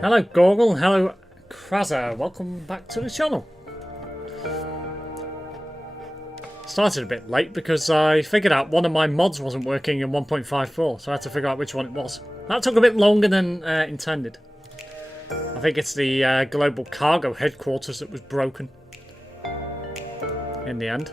Hello Gorgle, hello Kraza, welcome back to the channel. Started a bit late because I figured out one of my mods wasn't working in 1.54, so I had to figure out which one it was. That took a bit longer than intended. I think it's the global cargo headquarters that was broken in the end.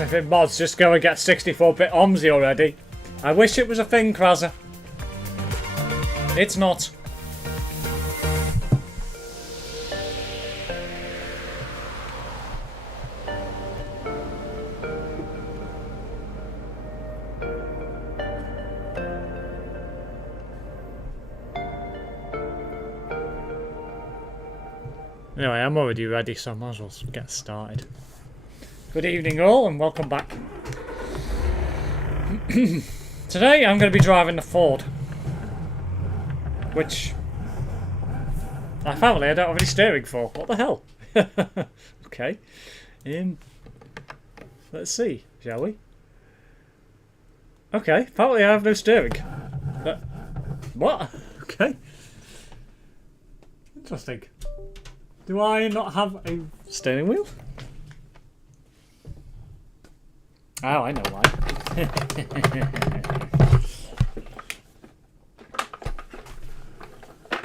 If it mods, just go and get 64-bit OMSI already. I wish it was a thing, Kraza. It's not. Anyway, I'm already ready, so I might as well get started. Good evening all and welcome back. Today I'm going to be driving the Ford, which apparently I don't have any steering for. What the hell? Okay. Let's see, shall we? Okay, apparently I have no steering. What? Okay. Interesting. Do I not have a steering wheel? Oh, I know why.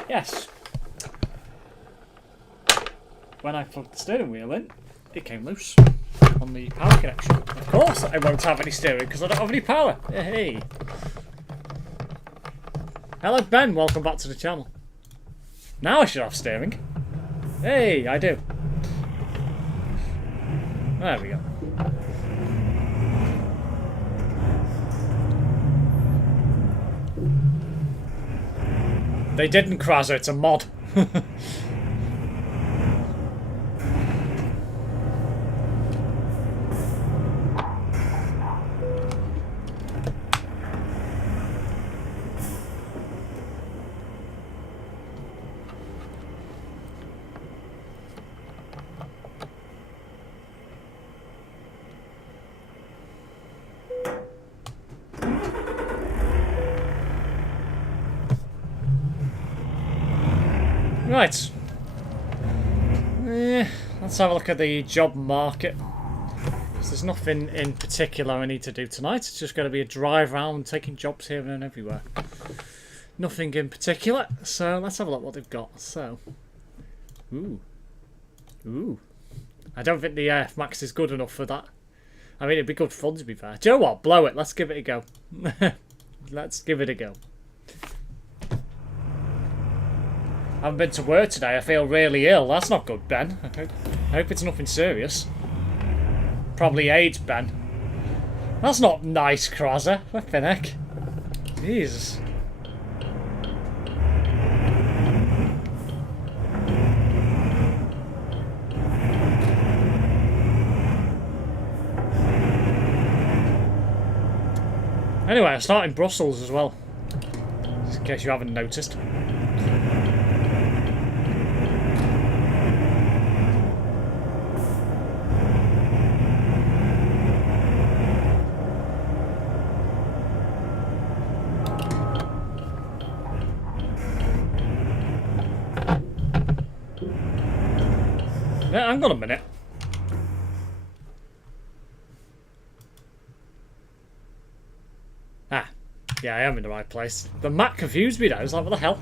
Yes. When I plugged the steering wheel in, it came loose on the power connection. Of course I won't have any steering because I don't have any power. Hey. Hello Ben, welcome back to the channel. Now I should have steering. Hey, I do. There we go. They didn't crash it, it's a mod. Right. Let's have a look at the job market. There's nothing in particular I need to do tonight. It's just going to be a drive around taking jobs here and everywhere. Nothing in particular. So let's have a look what they've got. So, ooh. I don't think the F-Max is good enough for that. I mean, it'd be good fun to be fair. Do you know what? Blow it. Let's give it a go. Let's give it a go. haven't been to work today. I feel really ill. That's not good, Ben. I hope it's nothing serious. Probably AIDS, Ben. That's not nice, Crozzer. What the heck? Jesus. Anyway, I start in Brussels as well, just in case you haven't noticed. Yeah, hang on a minute. Ah, yeah, I am in the right place. The map confused me though. I was like, what the hell?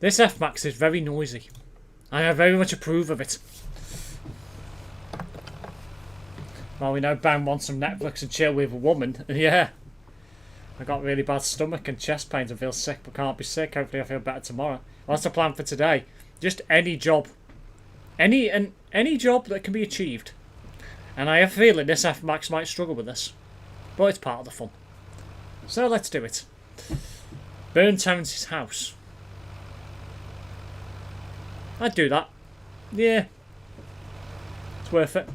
This F-Max is very noisy. I very much approve of it. Well, we know Ben wants some Netflix and chill with a woman. Yeah. I got really bad stomach and chest pains and feel sick but can't be sick. Hopefully I feel better tomorrow. What's the plan for today? Just any job. Any job that can be achieved. And I have a feeling this F-Max might struggle with this. But it's part of the fun. So let's do it. Burn Terence's house. I'd do that. Yeah. It's worth it.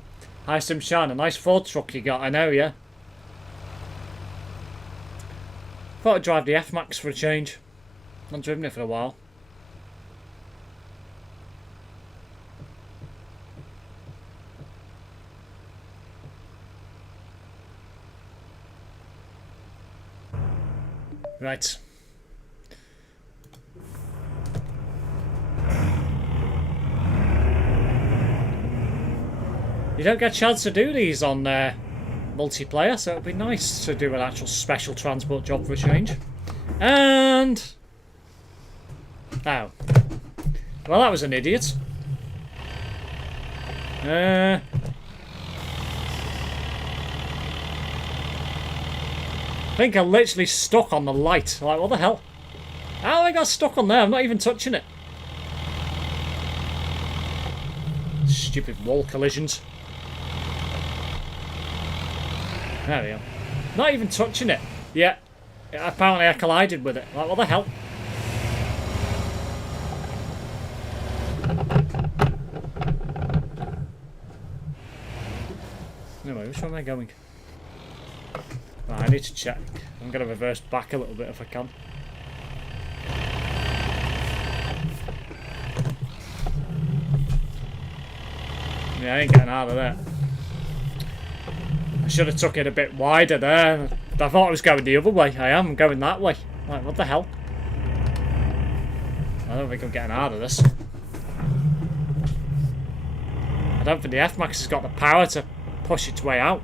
Hi SimSteve, a nice Ford truck you got, I know, yeah. Thought I'd drive the F-Max for a change. Not driven it for a while. Right. You don't get a chance to do these on multiplayer, so it'd be nice to do an actual special transport job for a change. And... oh. Well, that was an idiot. I think I literally stuck on the light. Like, what the hell? How I got stuck on there? I'm not even touching it. Stupid wall collisions. There we go. Not even touching it. Yeah. Apparently I collided with it. Like, what the hell? Anyway, which way am I going? Right, I need to check. I'm going to reverse back a little bit if I can. Yeah, I ain't getting out of there. I should have took it a bit wider there. I thought I was going the other way. I am going that way. Like, what the hell? I don't think I'm getting out of this. I don't think the F-Max has got the power to push its way out.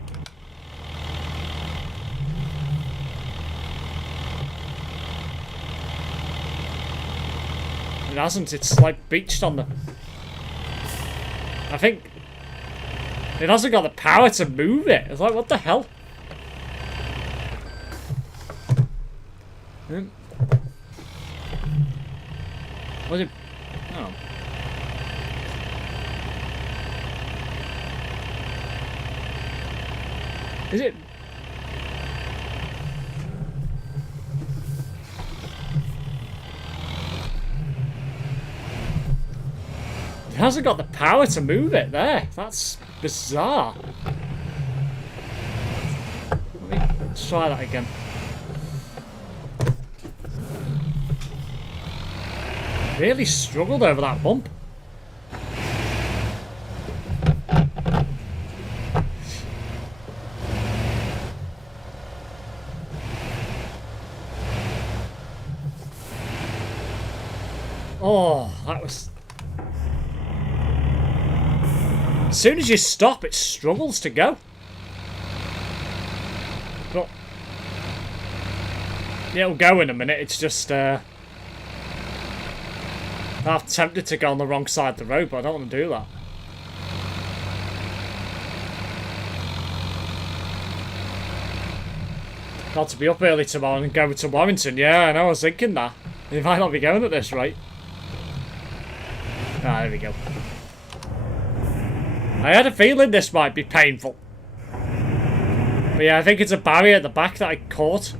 It hasn't. It's like beached on the... I think... it hasn't got the power to move it. It's like, what the hell? Was it? Oh. Is it? It hasn't got the power to move it there. That's bizarre. Let's try that again. Really struggled over that bump. Oh, that was... as soon as you stop, it struggles to go. But... yeah, it'll go in a minute. It's just... I'm tempted to go on the wrong side of the road, but I don't want to do that. Got to be up early tomorrow and go to Warrington. Yeah, I know, I was thinking that. They might not be going at this rate. Ah, there we go. I had a feeling this might be painful. But yeah, I think it's a barrier at the back that I caught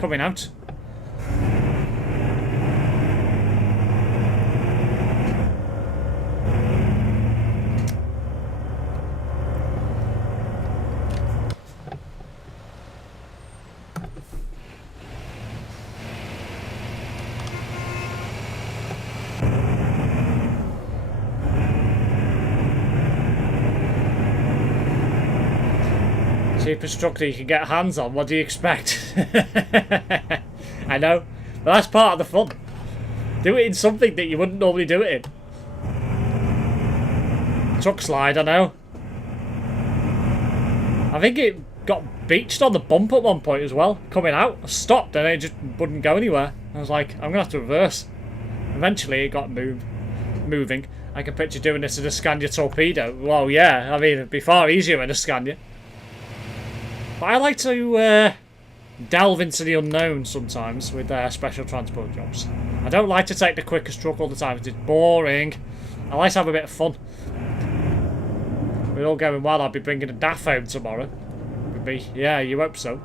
coming out. Cheapest truck that you can get hands on, what do you expect? I know, but that's part of the fun. Do it in something that you wouldn't normally do it in. Truck slide, I know. I think it got beached on the bump at one point as well, coming out. I stopped and it just wouldn't go anywhere. I was like, I'm going to have to reverse. Eventually it got moving. I can picture doing this in a Scania Torpedo. Well, yeah, I mean, it'd be far easier in a Scania. But I like to delve into the unknown sometimes with special transport jobs. I don't like to take the quickest truck all the time. It's boring. I like to have a bit of fun. With all going well, I'll be bringing a DAF home tomorrow. With me. Yeah, you hope so.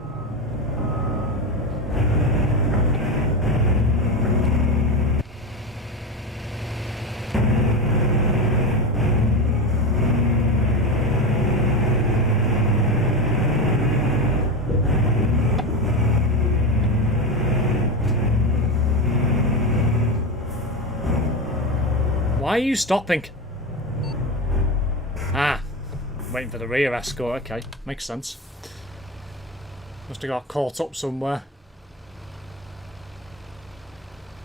Why are you stopping? Ah, waiting for the rear escort. Okay, makes sense. Must have got caught up somewhere.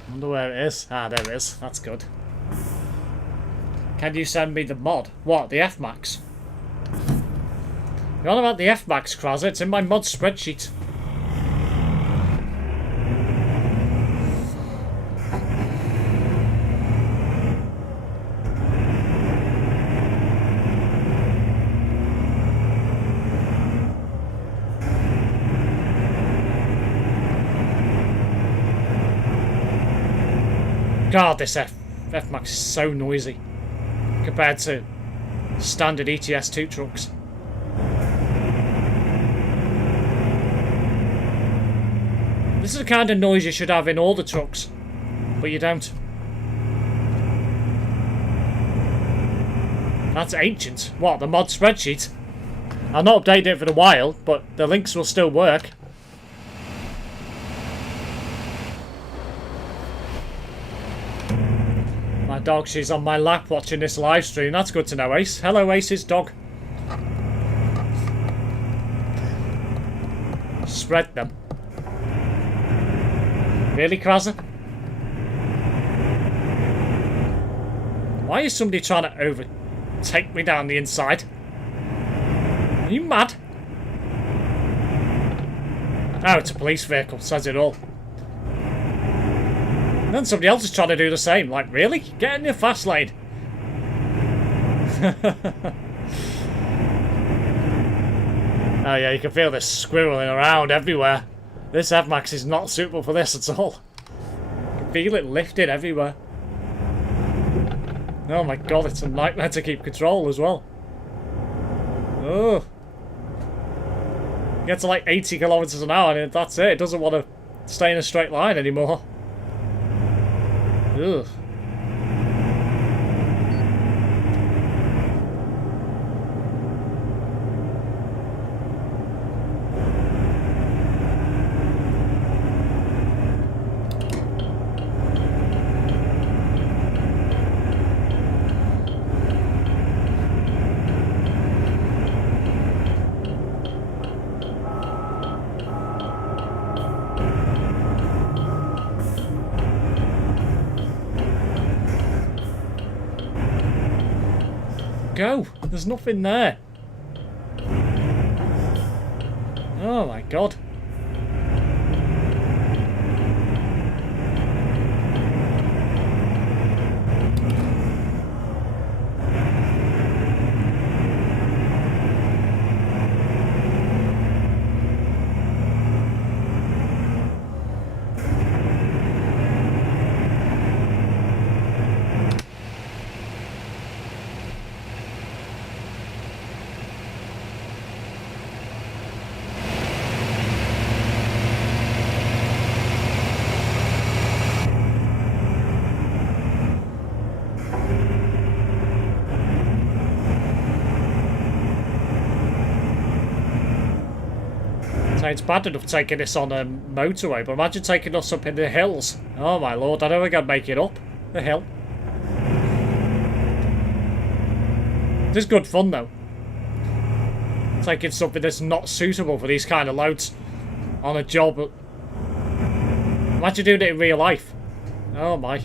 Wonder where it is. Ah, there it is. That's good. Can you send me the mod? What, the F-Max? You're on about the F-Max, Kraz. It's in my mod spreadsheet. God, this F-Max is so noisy compared to standard ETS2 trucks. This is the kind of noise you should have in all the trucks, but you don't. That's ancient. What, the mod spreadsheet? I've not updated it for a while, but the links will still work. My dog, she's on my lap watching this live stream. That's good to know, Ace. Hello, Ace's dog. Spread them. Really, Krasser? Why is somebody trying to overtake me down the inside? Are you mad? Oh, it's a police vehicle. Says it all. And then somebody else is trying to do the same. Like, really? Get in your fast lane. Oh yeah, you can feel this squirreling around everywhere. This F-Max is not suitable for this at all. You can feel it lifted everywhere. Oh my god, it's a nightmare to keep control as well. Oh. Get to like 80 kilometers an hour and that's it. It doesn't want to stay in a straight line anymore. Ugh. Go! There's nothing there. Oh my god. Now, it's bad enough taking this on a motorway, but imagine taking us up in the hills. Oh my lord, I don't think I'd make it up the hill. This is good fun though. Taking something that's not suitable for these kind of loads on a job. Imagine doing it in real life. Oh my.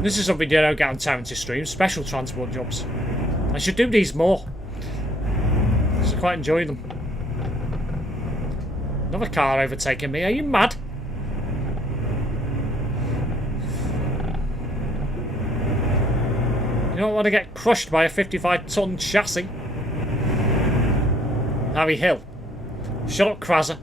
This is something you don't get on Terrance's streams, special transport jobs. I should do these more. I quite enjoy them. Another car overtaking me, are you mad? You don't want to get crushed by a 55-ton chassis. Harry Hill. Shut up, Kraser.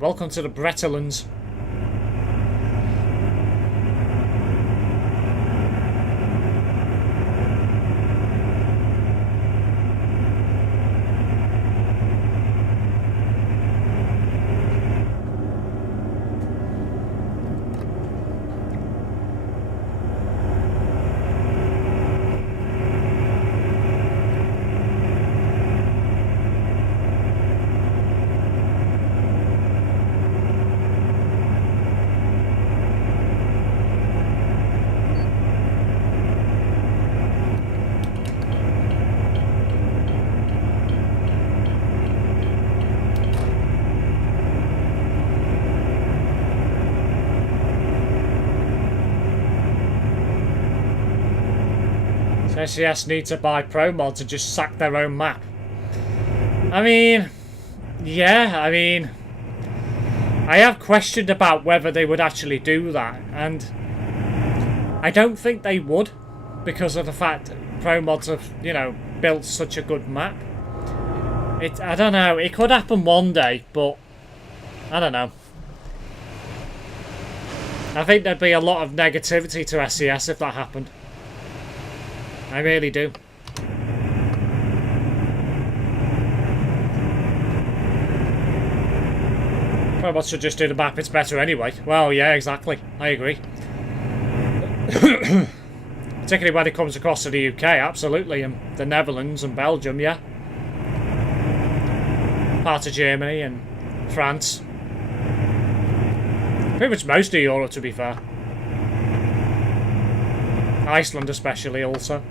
Welcome to the Bretterlands. SES need to buy pro mods and just sack their own map. I mean, yeah, I mean, I have questioned about whether they would actually do that, and I don't think they would, because of the fact that pro mods have, you know, built such a good map. I don't know, it could happen one day, but I don't know. I think there'd be a lot of negativity to SES if that happened. I really do. Robots should just do the map, it's better anyway. Well, yeah, exactly. I agree. Particularly when it comes across to the UK, absolutely. And the Netherlands and Belgium, yeah. Part of Germany and France. Pretty much most of Europe, to be fair. Iceland especially, also.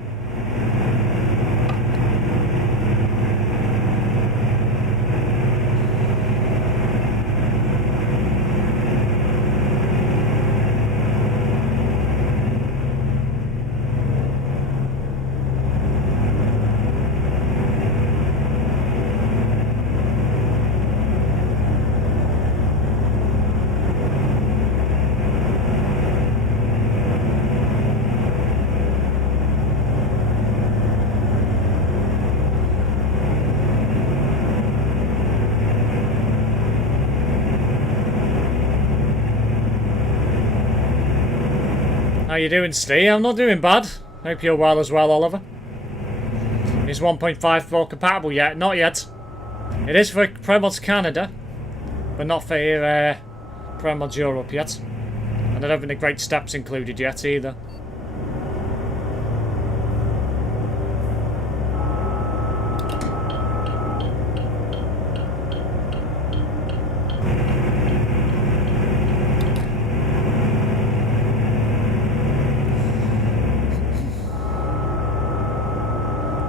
How you doing, Steve? I'm not doing bad. Hope you're well as well, Oliver. Is 1.54 compatible yet? Not yet. It is for ProMods Canada, but not for ProMods Europe yet. And I don't think the Great Step's included yet either.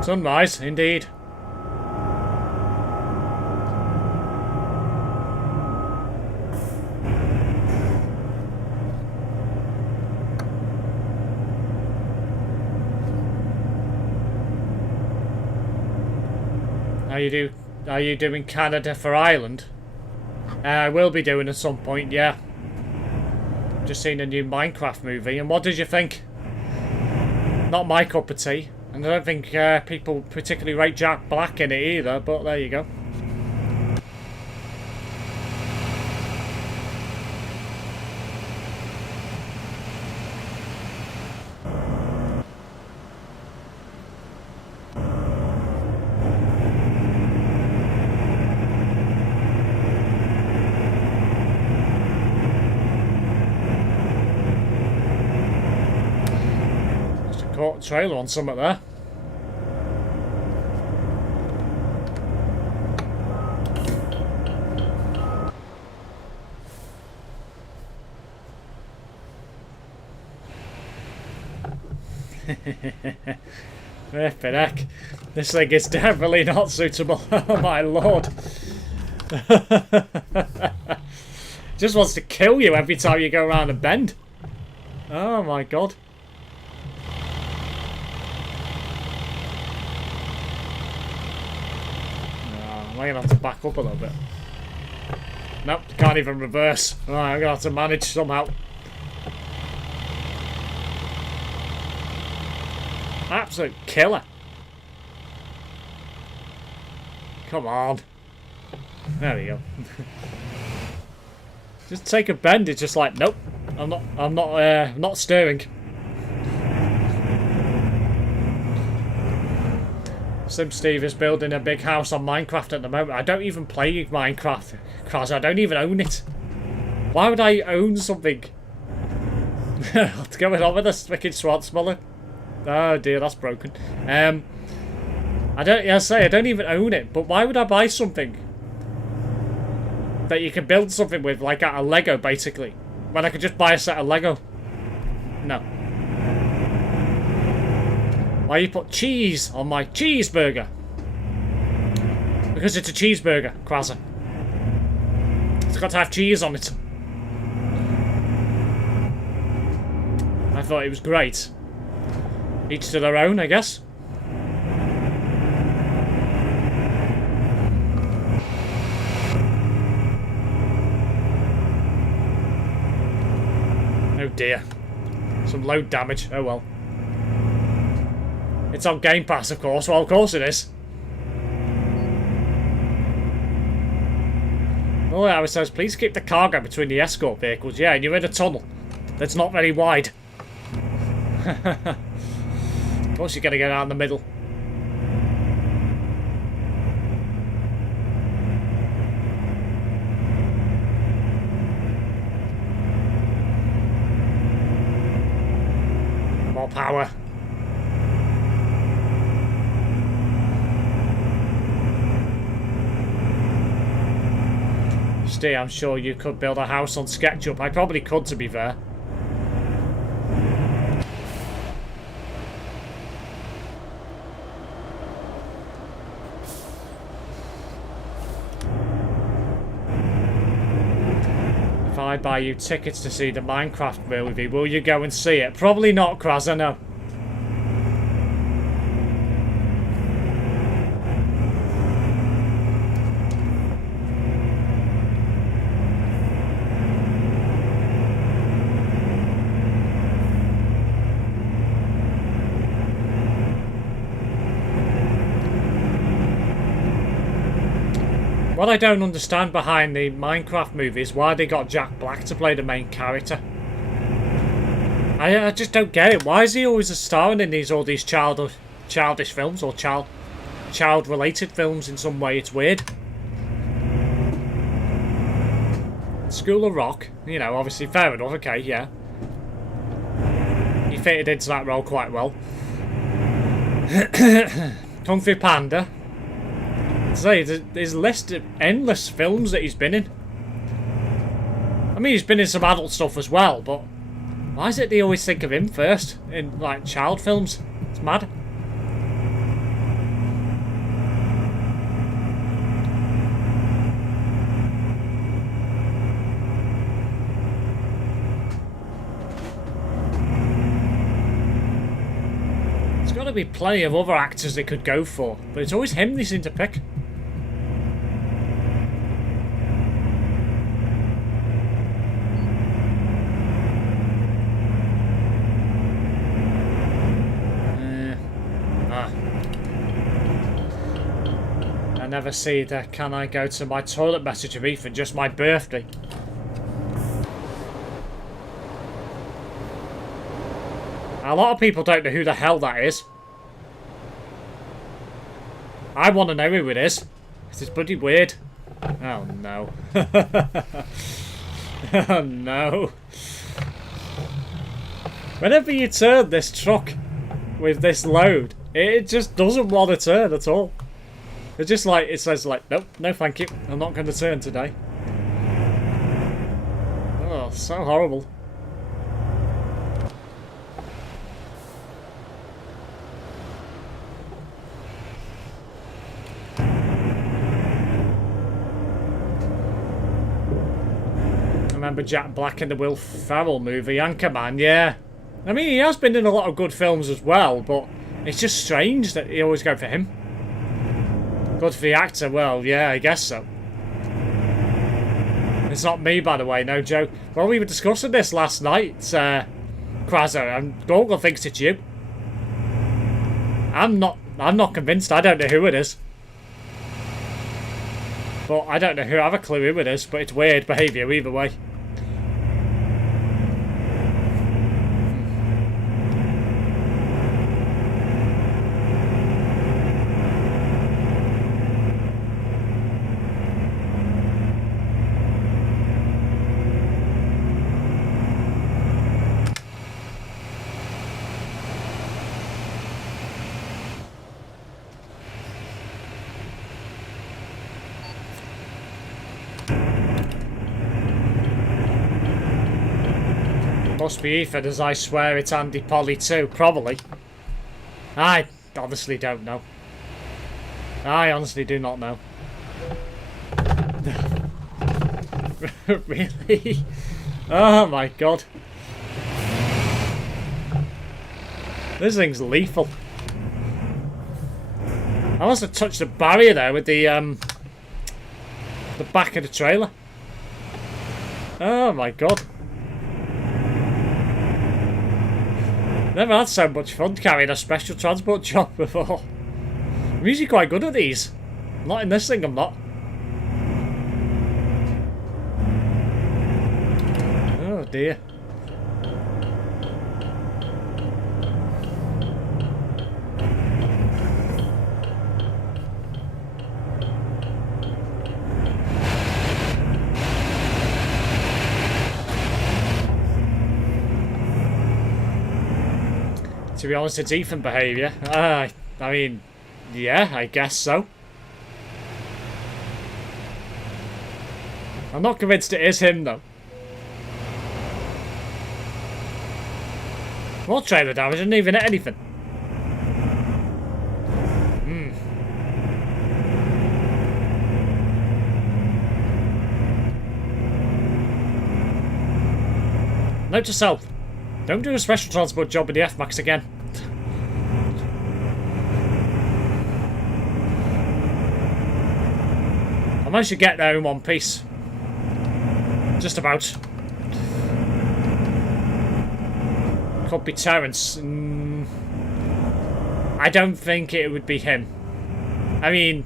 Sunrise, indeed. Are you doing Canada for Ireland? I will be doing at some point, yeah. Just seen a new Minecraft movie, and what did you think? Not my cup of tea. And I don't think people particularly rate Jack Black in it either, but there you go. Caught a trailer on something there. Flippin' heck. This thing is definitely not suitable. Oh my lord. Just wants to kill you every time you go around a bend. Oh my god. I'm going to have to back up a little bit. Nope, can't even reverse. Alright, I'm going to have to manage somehow. Absolute killer. Come on. There we go. Just take a bend, it's just like, nope. I'm not steering. SimSteve is building a big house on Minecraft at the moment. I don't even play Minecraft, because I don't even own it. Why would I own something? What's going on with this wicked swat smuller? Oh dear, that's broken. I don't even own it, but why would I buy something that you can build something with, like out of Lego, basically, when I could just buy a set of Lego? No. Why you put cheese on my cheeseburger? Because it's a cheeseburger, Quasar. It's got to have cheese on it. I thought it was great. Each to their own, I guess. Oh dear. Some load damage. Oh well. It's on Game Pass, of course. Well, of course it is. Oh, yeah, it says, please keep the cargo between the escort vehicles. Yeah, and you're in a tunnel that's not very wide. Of course you're going to get out in the middle. More power. Steve, I'm sure you could build a house on SketchUp. I probably could, to be fair. If I buy you tickets to see the Minecraft movie, will you go and see it? Probably not, Kraz, I know. What I don't understand behind the Minecraft movie is why they got Jack Black to play the main character. I just don't get it. Why is he always a star in all these childish films, or child-related films in some way? It's weird. School of Rock, you know, obviously fair enough. Okay, yeah, he fitted into that role quite well. Kung Fu Panda. Say, there's a list of endless films that he's been in. I mean, he's been in some adult stuff as well, but why is it they always think of him first in, like, child films? It's mad. There's got to be plenty of other actors they could go for, but it's always him they seem to pick. never see the can I go to my toilet message of Ethan, just my birthday. A lot of people don't know who the hell that is. I want to know who it is. It's bloody weird. Oh no. Oh no. Whenever you turn this truck with this load, it just doesn't want to turn at all. It's just like, it says like, nope, no thank you, I'm not going to turn today. Oh, so horrible. I remember Jack Black in the Will Ferrell movie, Anchorman, yeah. I mean, he has been in a lot of good films as well, but it's just strange that he always go for him. Good for the actor, well, yeah, I guess so. It's not me, by the way, no joke. Well, we were discussing this last night, Quazzo, and Google thinks it's you. I'm not convinced, I don't know who it is. But I don't know who, I have a clue who it is, but it's weird behaviour either way. Must be Ethan, as I swear it's Andy Polly too. Probably. I honestly don't know. I honestly do not know. Really? Oh my god. This thing's lethal. I must have touched the barrier there with the back of the trailer. Oh my god. Never had so much fun carrying a special transport job before. I'm usually quite good at these. Not in this thing, I'm not. Oh dear. To be honest, it's Ethan behaviour. I mean, yeah, I guess so. I'm not convinced it is him, though. More trailer damage, didn't even hit anything. Note to self. Don't do a special transport job in the F-Max again. I managed to get there in one piece. Just about. Could be Terence. I don't think it would be him. I mean,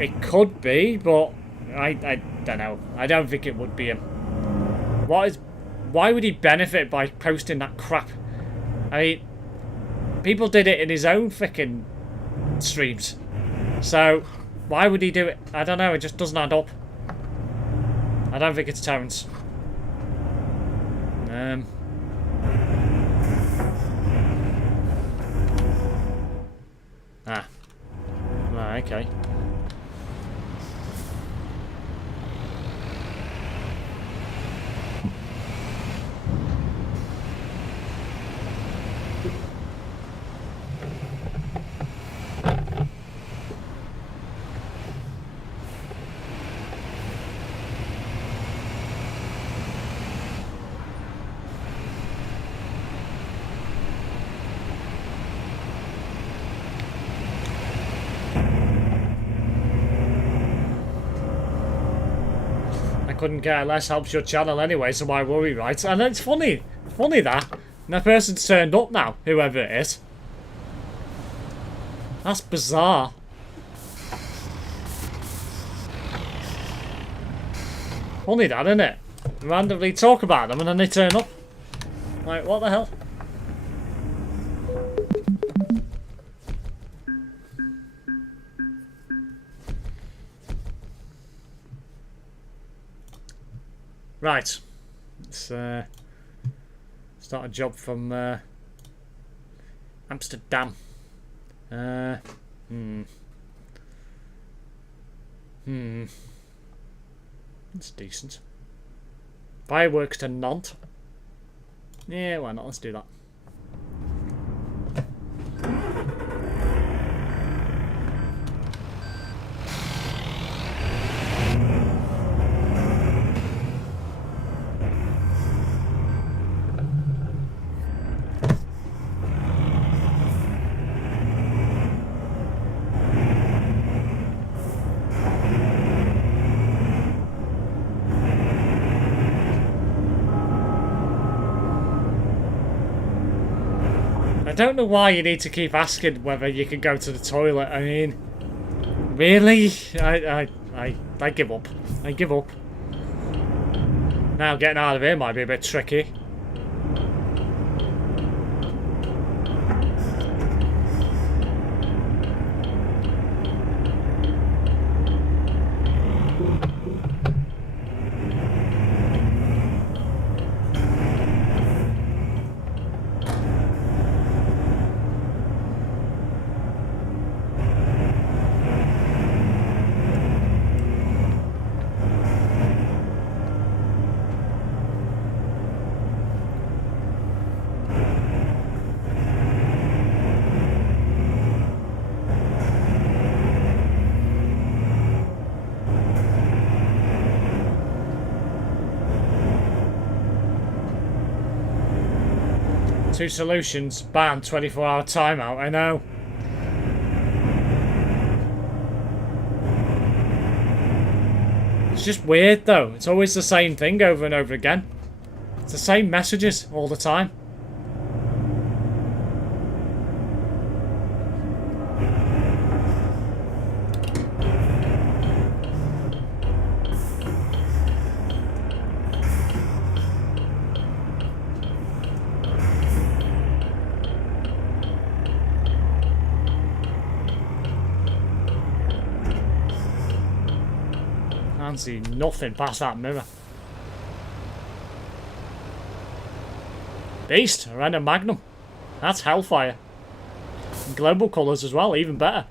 it could be, but I don't know. I don't think it would be him. Why would he benefit by posting that crap? I mean, people did it in his own freaking streams. So, why would he do it? I don't know, it just doesn't add up. I don't think it's Terence. Right, okay. Couldn't care less, helps your channel anyway, so why worry, right? And it's funny that the person's turned up now, whoever it is. That's bizarre. Funny that, isn't it? Randomly talk about them and then they turn up. Like, what the hell? Right. Let's start a job from Amsterdam. It's decent. Fireworks to Nantes. Yeah, why not? Let's do that. I don't know why you need to keep asking whether you can go to the toilet. I mean, really? I give up. I give up. Now getting out of here might be a bit tricky. Two solutions, ban 24-hour timeout, I know. It's just weird though, it's always the same thing over and over again. It's the same messages all the time. Can't see nothing past that mirror. Beast, a random Magnum. That's Hellfire. And global colours as well, even better.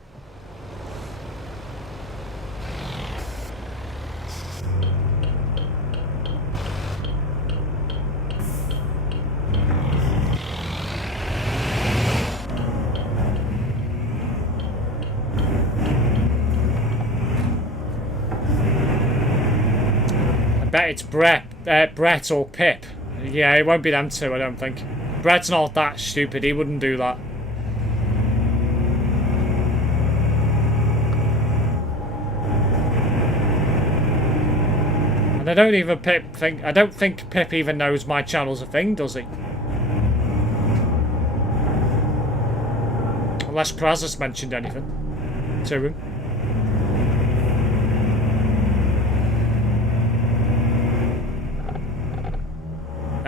I bet it's Brett or Pip. Yeah, it won't be them two, I don't think. Brett's not that stupid, he wouldn't do that. And I don't think Pip even knows my channel's a thing, does he? Unless Praz has mentioned anything to him.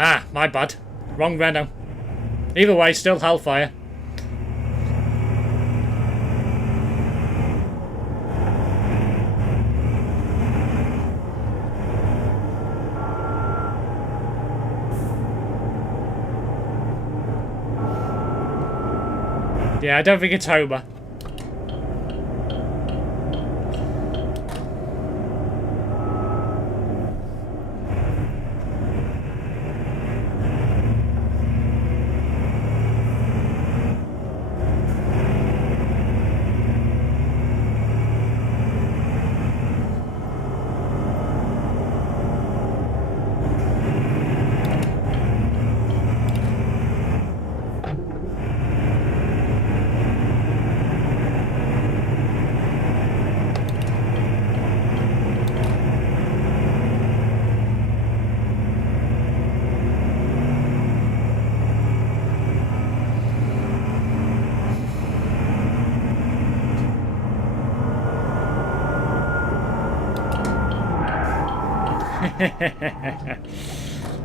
Ah, my bad. Wrong Renault. Either way, still Hellfire. Yeah, I don't think it's Homer.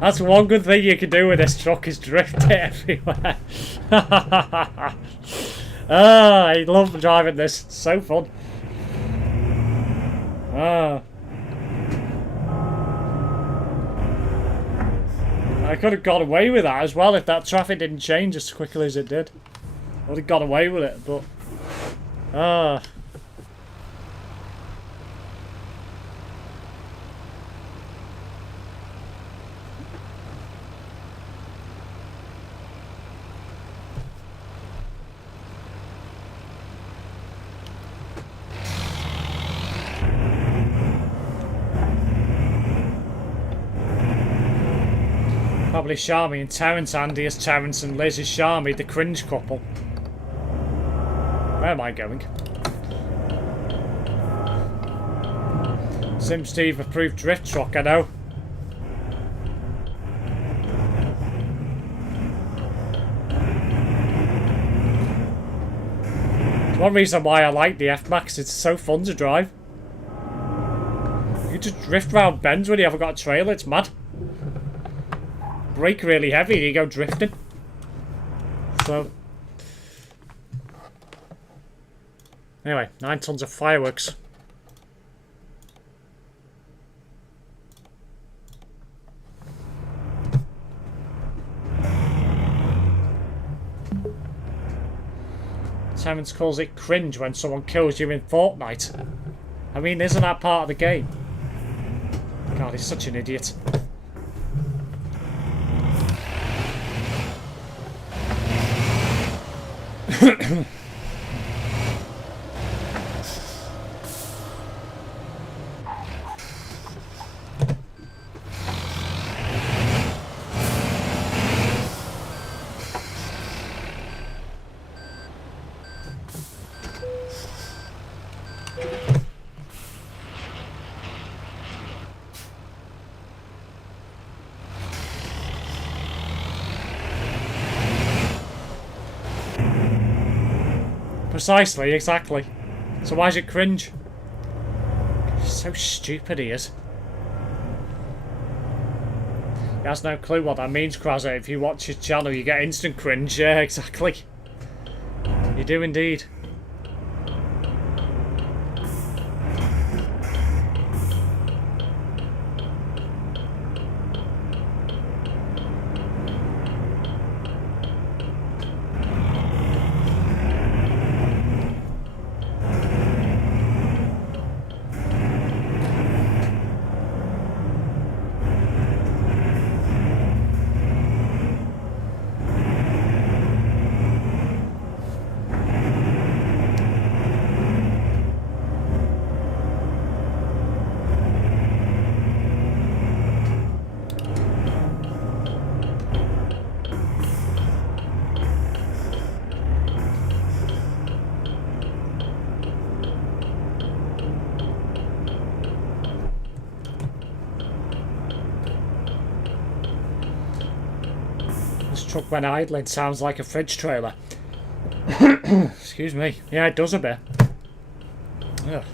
That's one good thing you can do with this truck is drift it everywhere. Ah, I love driving this. It's so fun. Ah. I could have got away with that as well if that traffic didn't change as quickly as it did. I would have got away with it, but... Ah. Probably Sharmy and Terence. Andy as Terence and Liz as Sharmy, the cringe couple. Where am I going? SimSteve approved drift truck, I know. One reason why I like the F-Max, it's so fun to drive. You just drift round bends when you haven't got a trailer, it's mad. Brake really heavy, you go drifting. So... Anyway, 9 tons of fireworks. Terence calls it cringe when someone kills you in Fortnite. I mean, isn't that part of the game? God, he's such an idiot. Precisely, exactly. So why is it cringe? He's so stupid he is. He has no clue what that means, Krazza. If you watch his channel, you get instant cringe. Yeah, exactly. You do indeed. Truck when idling sounds like a fridge trailer. Excuse me. Yeah, it does a bit. Ugh.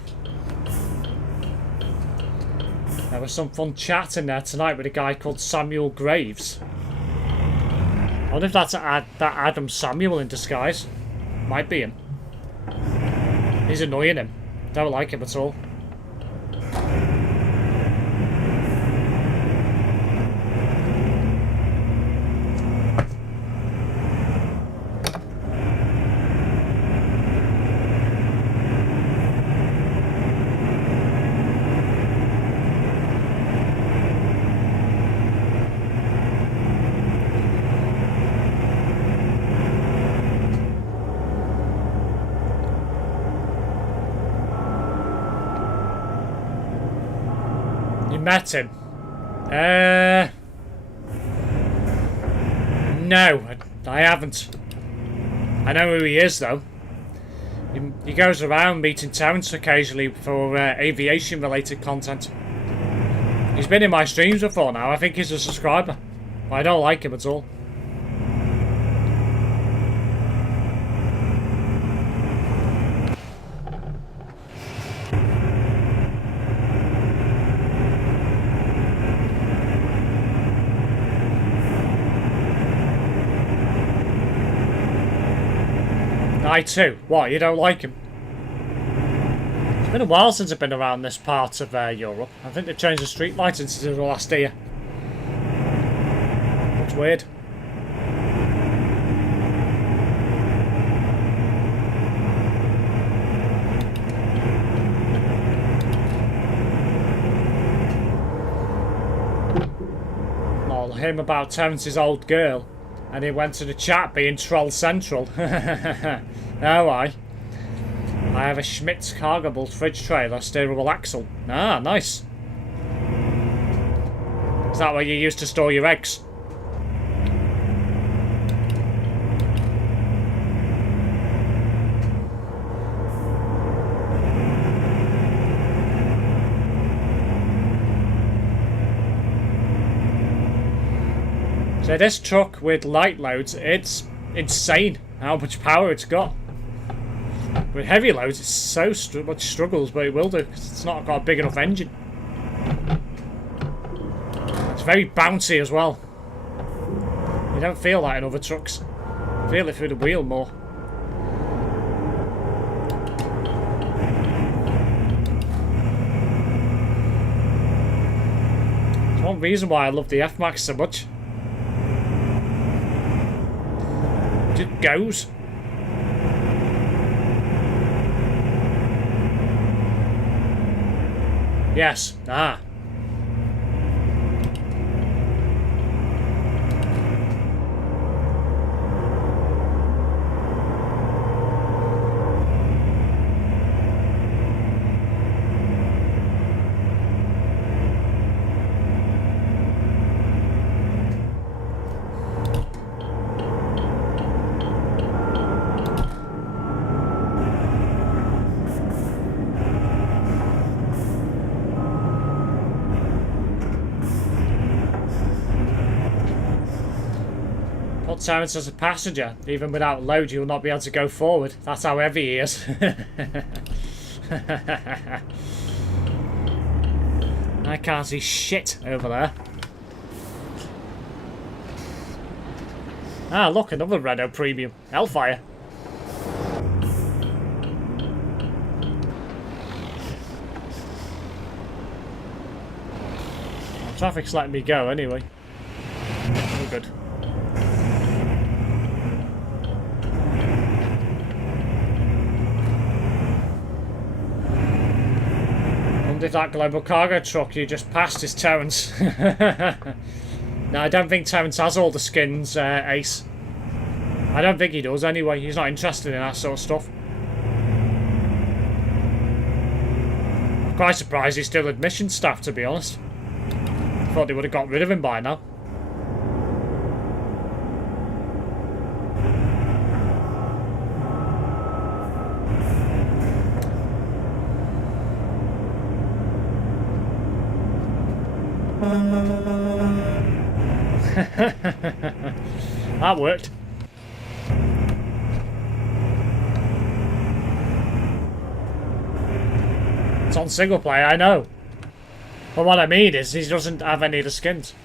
There was some fun chat in there tonight with a guy called Samuel Graves. I wonder if that's that Adam Samuel in disguise. Might be him. He's annoying him. Don't like him at all. Met him? No, I haven't. I know who he is though. He goes around meeting Terence occasionally for aviation related content. He's been in my streams before now. I think he's a subscriber. I don't like him at all. I too. What, you don't like him? It's been a while since I've been around this part of Europe. I think they've changed the street lights since the last year. Looks weird. I'll hear him about Terrence's old girl. And he went to the chat being troll central. Oh, I have a Schmitz cargable fridge trailer, steerable axle. Ah, nice. Is that where you used to store your eggs? So this truck with light loads, it's insane how much power it's got. With heavy loads, it's so much struggles, but it will do because it's not got a big enough engine. It's very bouncy as well. You don't feel that in other trucks. You feel it through the wheel more. It's one reason why I love the F-Max so much. It just goes. Yes. Ah. Terrence as a passenger, even without load you'll not be able to go forward. That's how heavy he is. I can't see shit over there. Ah, look, another Renault Premium. Hellfire. Well, traffic's letting me go anyway. We're good. If that global cargo truck you just passed is Terrence. No, I don't think Terrence has all the skins, Ace. I don't think he does anyway. He's not interested in that sort of stuff. I'm quite surprised he's still admission staff, to be honest. Thought they would have got rid of him by now. That worked. It's on single player, I know. But what I mean is he doesn't have any of the skins.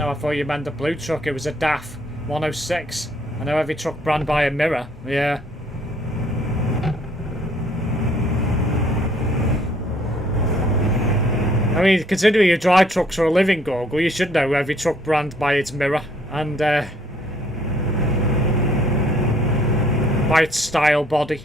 I thought you meant the blue truck. It was a DAF 106. I know every truck brand by a mirror. Yeah. I mean, considering you drive trucks for a living, Gorgle, you should know every truck brand by its mirror and by its style body.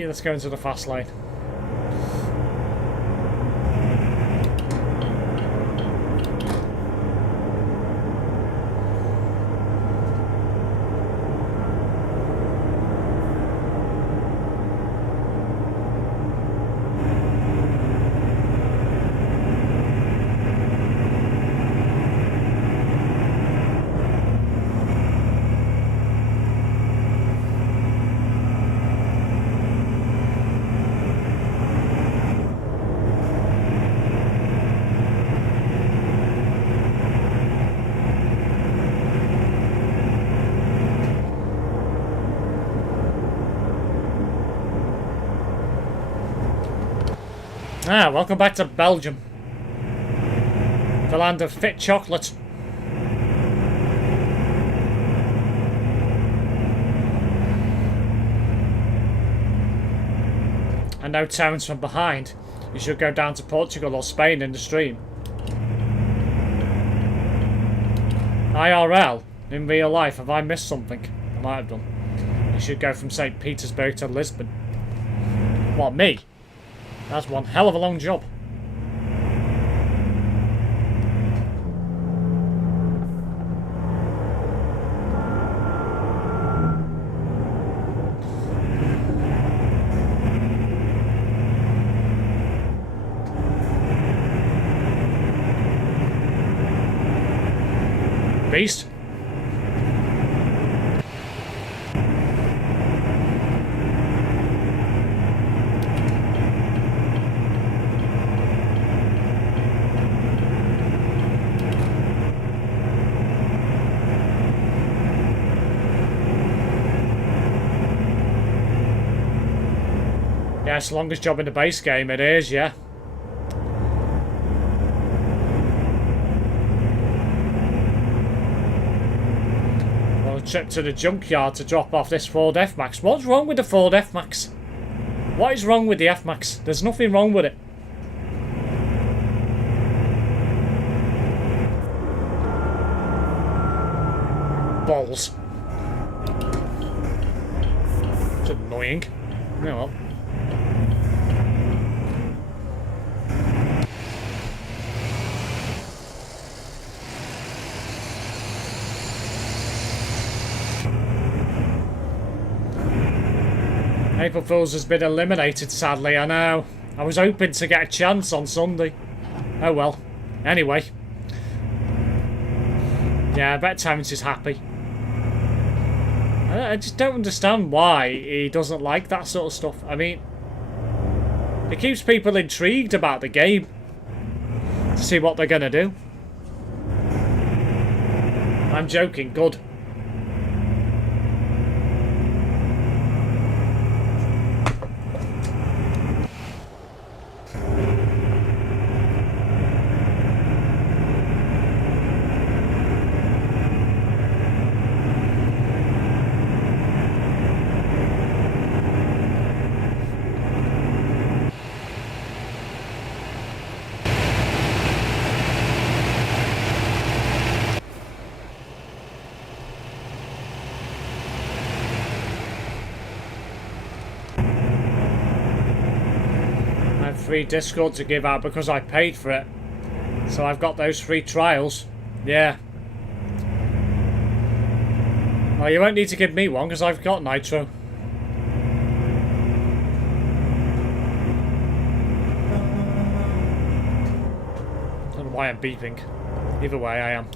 Let's go into the fast lane. Ah, welcome back to Belgium. The land of fit chocolate. And no towns from behind. You should go down to Portugal or Spain in the stream. IRL, in real life, have I missed something? I might have done. You should go from St. Petersburg to Lisbon. What, me? That's one hell of a long job. Beast. Yeah, it's the longest job in the base game, it is, yeah. Trip to the junkyard to drop off this Ford F-Max. What's wrong with the Ford F-Max? What is wrong with the F-Max? There's nothing wrong with it. Balls. It's annoying. You know what? April Fool's has been eliminated, sadly, I know. I was hoping to get a chance on Sunday. Oh well. Anyway. Yeah, I bet Terence is happy. I just don't understand why he doesn't like that sort of stuff. I mean, it keeps people intrigued about the game. To see what they're going to do. I'm joking, good. Free Discord to give out because I paid for it. So I've got those free trials. Yeah. Well, you won't need to give me one because I've got Nitro. I don't know why I'm beeping. Either way, I am.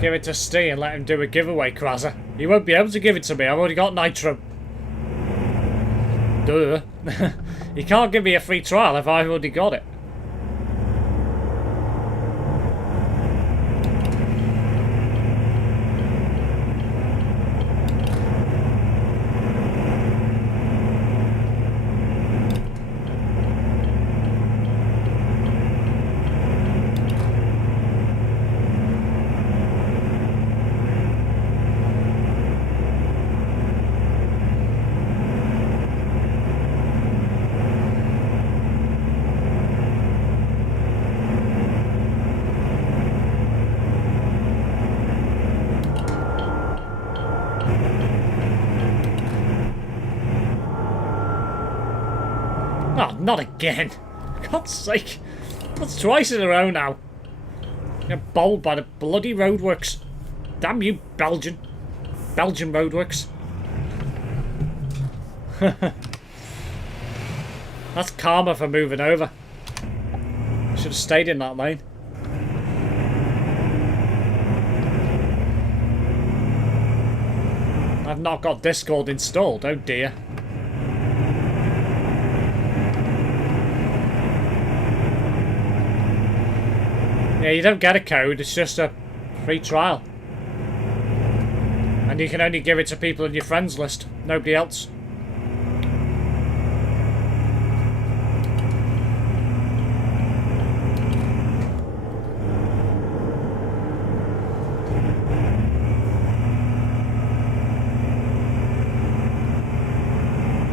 Give it to Steve and let him do a giveaway, Krasser. He won't be able to give it to me. I've already got Nitro. Duh. He can't give me a free trial if I've already got it. Oh, not again. For God's sake. That's twice in a row now. You're bowled by the bloody roadworks. Damn you, Belgian. Belgian roadworks. That's karma for moving over. Should have stayed in that lane. I've not got Discord installed. Oh dear. Yeah, you don't get a code. It's just a free trial. And you can only give it to people in your friends list. Nobody else.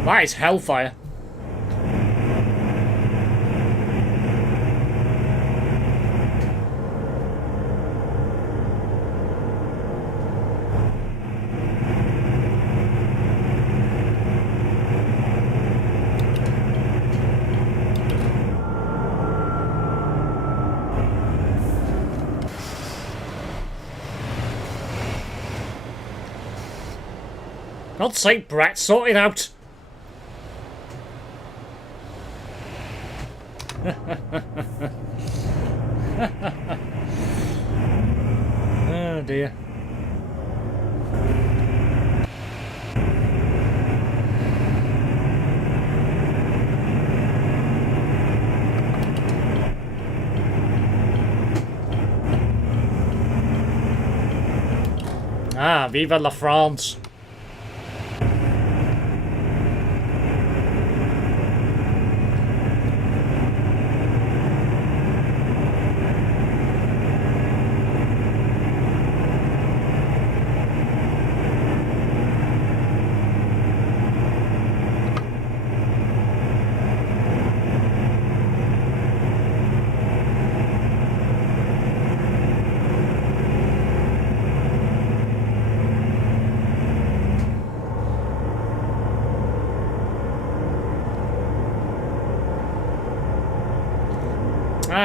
That is hellfire. God's sake, Brett, sort it out. Oh dear. Ah, vive la France.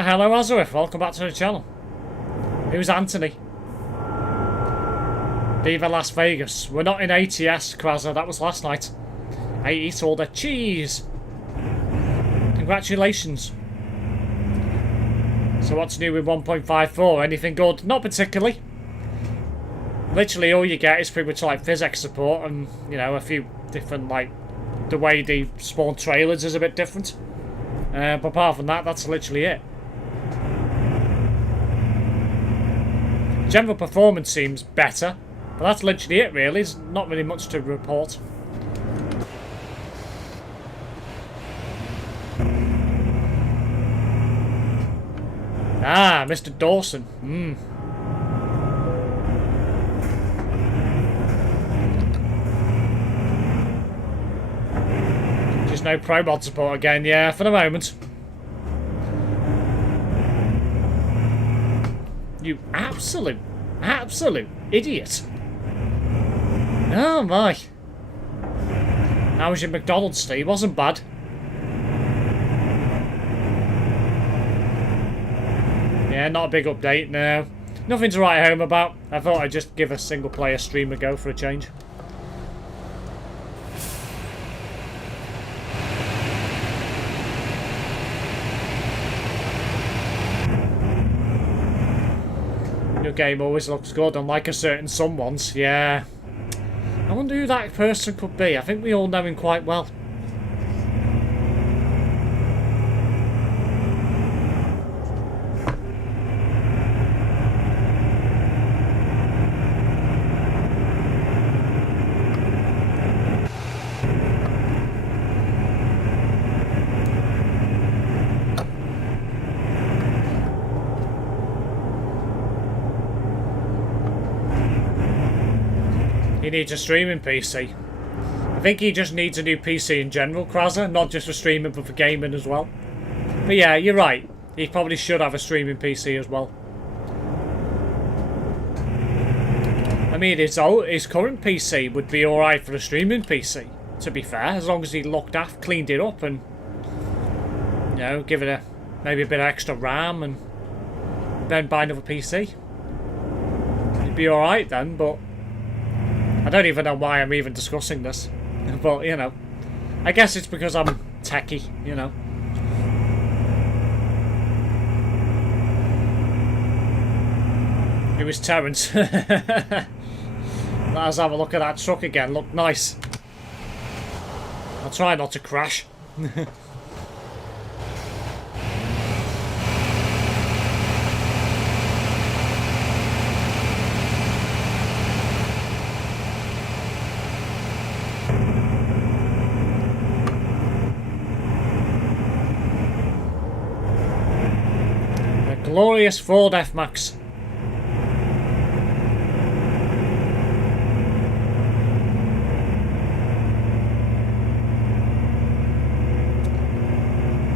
Hello Azareth, welcome back to the channel. Who's Anthony? Viva Las Vegas. We're not in ATS, Kraza, that was last night. I eat all the cheese. Congratulations. So what's new with 1.54? Anything good? Not particularly. Literally all you get is pretty much like physics support and, you know, a few different, like, the way they spawn trailers is a bit different. But apart from that, that's literally it. General performance seems better, but that's literally it really. There's not really much to report. Ah, Mr. Dawson. Just no pro mod support again, yeah, for the moment. You absolute idiot. Oh my. How was your McDonald's, Steve? Wasn't bad. Yeah, not a big update, no. Nothing to write home about. I thought I'd just give a single player stream a go for a change. New game always looks good, unlike a certain someone's. Yeah. I wonder who that person could be. I think we all know him quite well. He needs a streaming PC. I think he just needs a new PC in general, Kraza, not just for streaming but for gaming as well. But yeah, you're right. He probably should have a streaming PC as well. I mean, his current PC would be alright for a streaming PC, to be fair, as long as he looked after, cleaned it up and, you know, give it maybe a bit of extra RAM and then buy another PC. It'd be alright then, but I don't even know why I'm even discussing this. But, you know, I guess it's because I'm techie, you know. It was Terrence. Let's have a look at that truck again. Look nice. I'll try not to crash. A glorious Ford F-Max.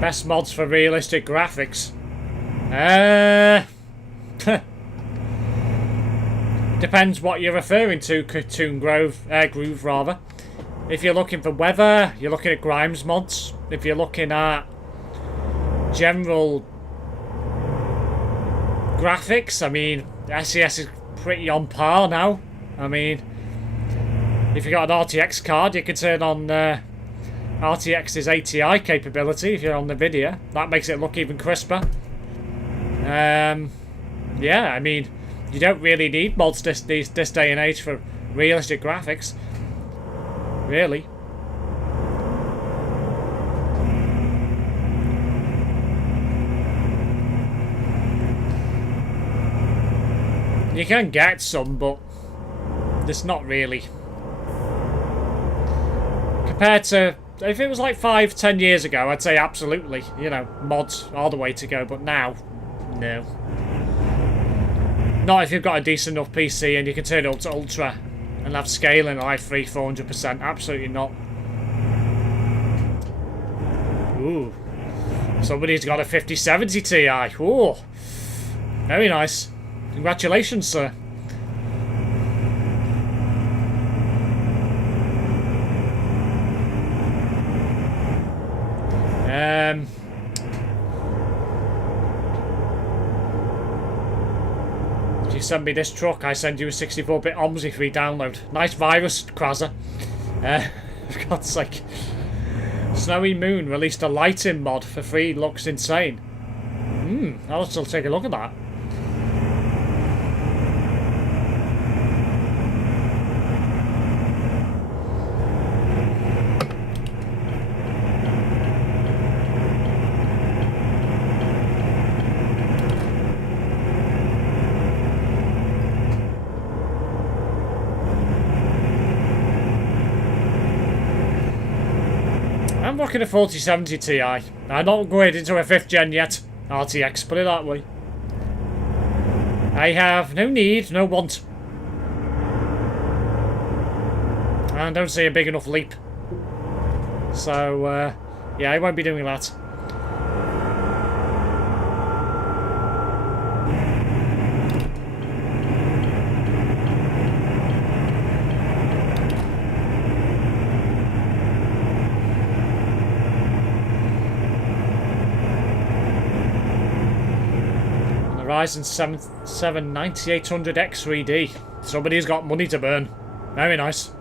Best mods for realistic graphics. Depends what you're referring to, Cartoon Groove rather. If you're looking for weather, you're looking at Grimes mods. If you're looking at general graphics, I mean, SES is pretty on par now. I mean, if you've got an RTX card, you can turn on RTX's ATI capability if you're on the video. That makes it look even crisper. Yeah, I mean, you don't really need mods this day and age for realistic graphics. Really. You can get some, but there's not really. Compared to, if it was like 5-10 years ago, I'd say absolutely, you know, mods are the way to go, but now, no. Not if you've got a decent enough PC and you can turn it up to Ultra and have scaling like 300-400%, absolutely not. Ooh. Somebody's got a 5070 Ti. Ooh. Very nice. Congratulations, sir. If you send me this truck, I send you a 64-bit OMSI free download. Nice virus, Krazer. For God's sake. Snowy Moon released a lighting mod for free. Looks insane. I'll still take a look at that. I'm rocking a 4070 Ti. I'm not going into a 5th gen yet. RTX, put it that way. I have no need, no want. And don't see a big enough leap. So, yeah, I won't be doing that. Ryzen 7 9800X3D. Somebody's got money to burn. Very nice.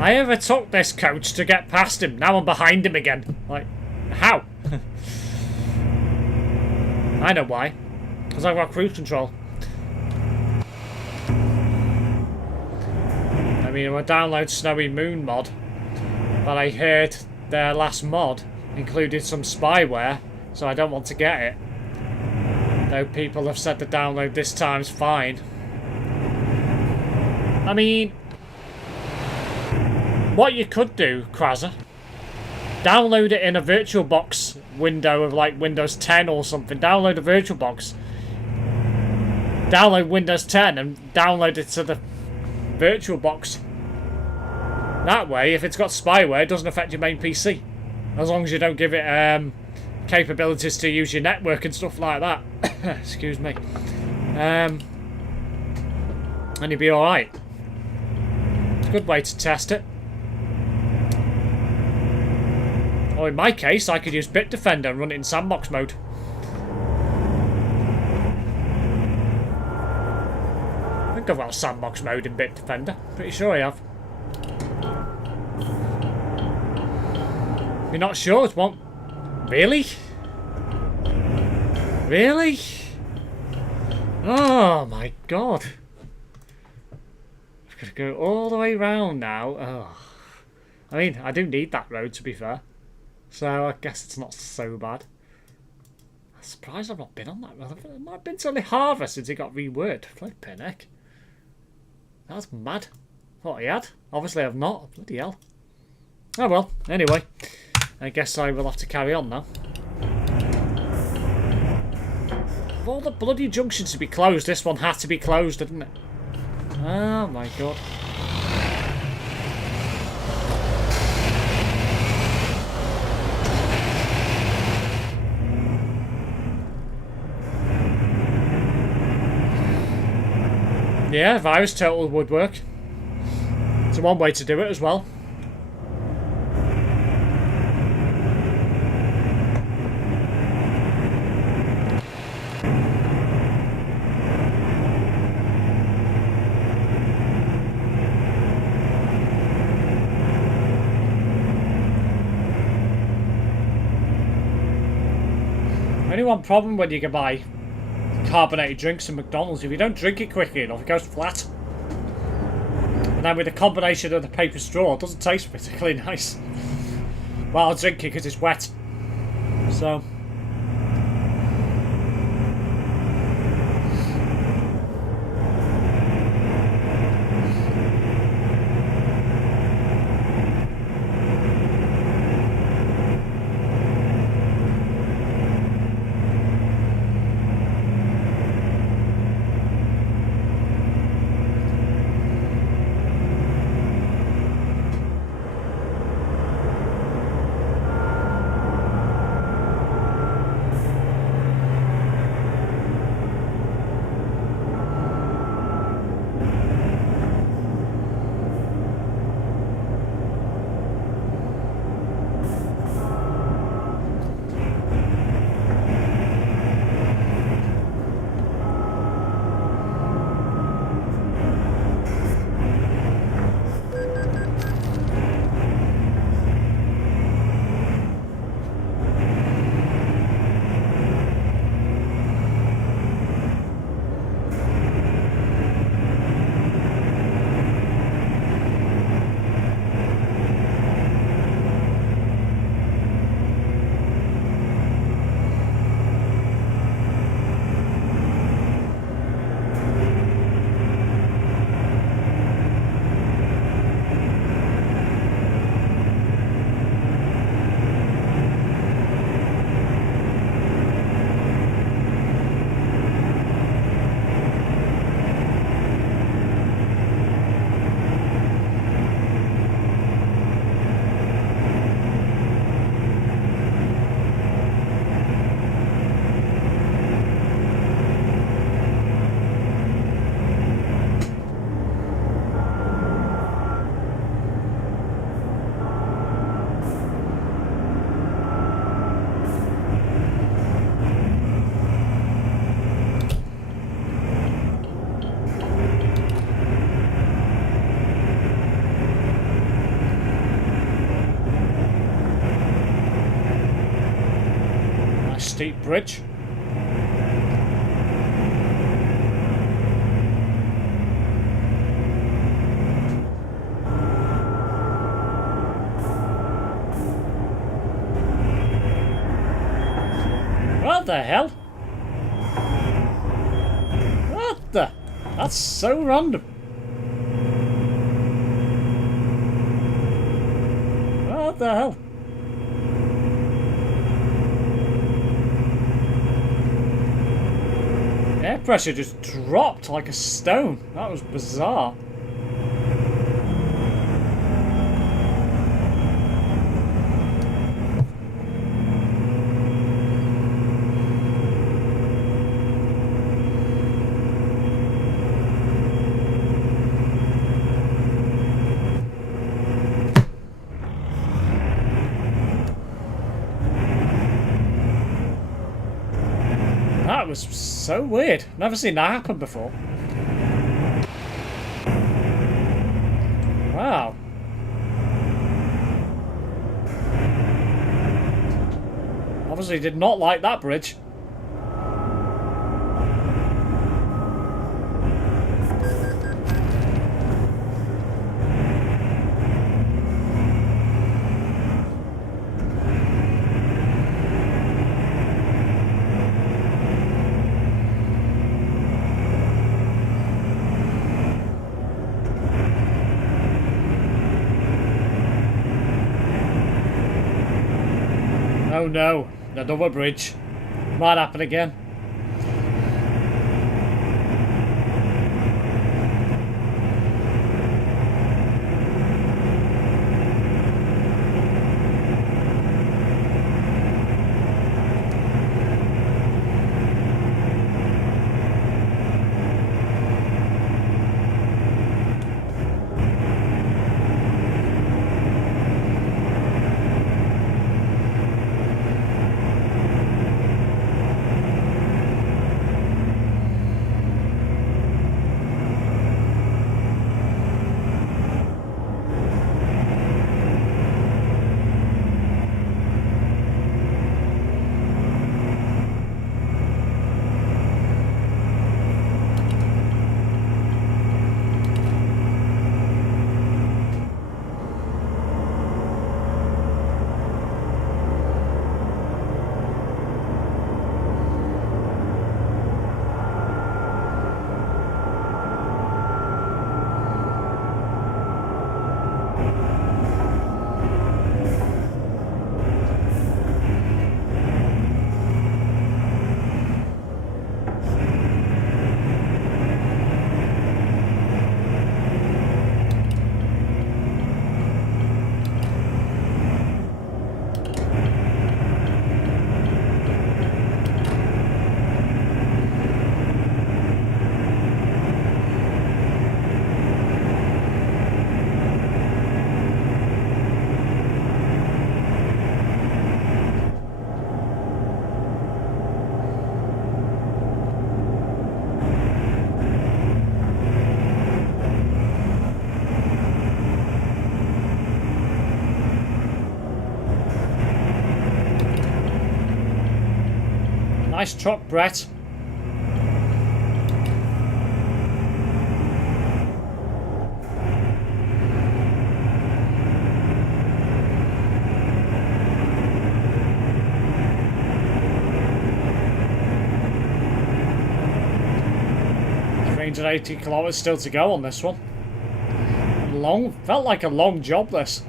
I overtook this coach to get past him. Now I'm behind him again. Like, how? I know why. Because I've got cruise control. I mean, we'll download Snowy Moon mod, but I heard their last mod included some spyware, so I don't want to get it. Though people have said the download this time's fine. I mean, what you could do, Krazer, download it in a VirtualBox window of like Windows 10 or something. Download a VirtualBox. Download Windows 10 and download it to the VirtualBox. That way, if it's got spyware, it doesn't affect your main PC. As long as you don't give it capabilities to use your network and stuff like that. Excuse me. And you'll be alright. It's a good way to test it. Or in my case, I could use Bitdefender and run it in sandbox mode. think I've got a sandbox mode in Bitdefender. Pretty sure I have. If you're not sure, it's one. Really? Really? Oh my god. I've got to go all the way round now. Oh. I mean, I do need that road, to be fair. So I guess it's not so bad. I'm surprised I've not been on that road. It might have been to only Harvest since it got reworked. Flippin' heck. That's mad. Thought I had. Obviously I've not. Bloody hell. Oh well. Anyway. I guess I will have to carry on now. Of all the bloody junctions to be closed, this one had to be closed, didn't it? Oh my god. Yeah, virus total would work. It's one way to do it as well. Only one problem when you can buy carbonated drinks in McDonald's, if you don't drink it quickly enough, it goes flat. And then with the combination of the paper straw, it doesn't taste particularly nice. Well, I'll drink it because it's wet. So. Steep bridge. What the hell? What the? That's so random. What the hell? Air pressure just dropped like a stone. That was bizarre. That was so weird. Never seen that happen before. Obviously did not like that bridge. Oh no, another bridge. Might happen again. Nice truck, Brett. $380 still to go on this one. Felt like a long job, this.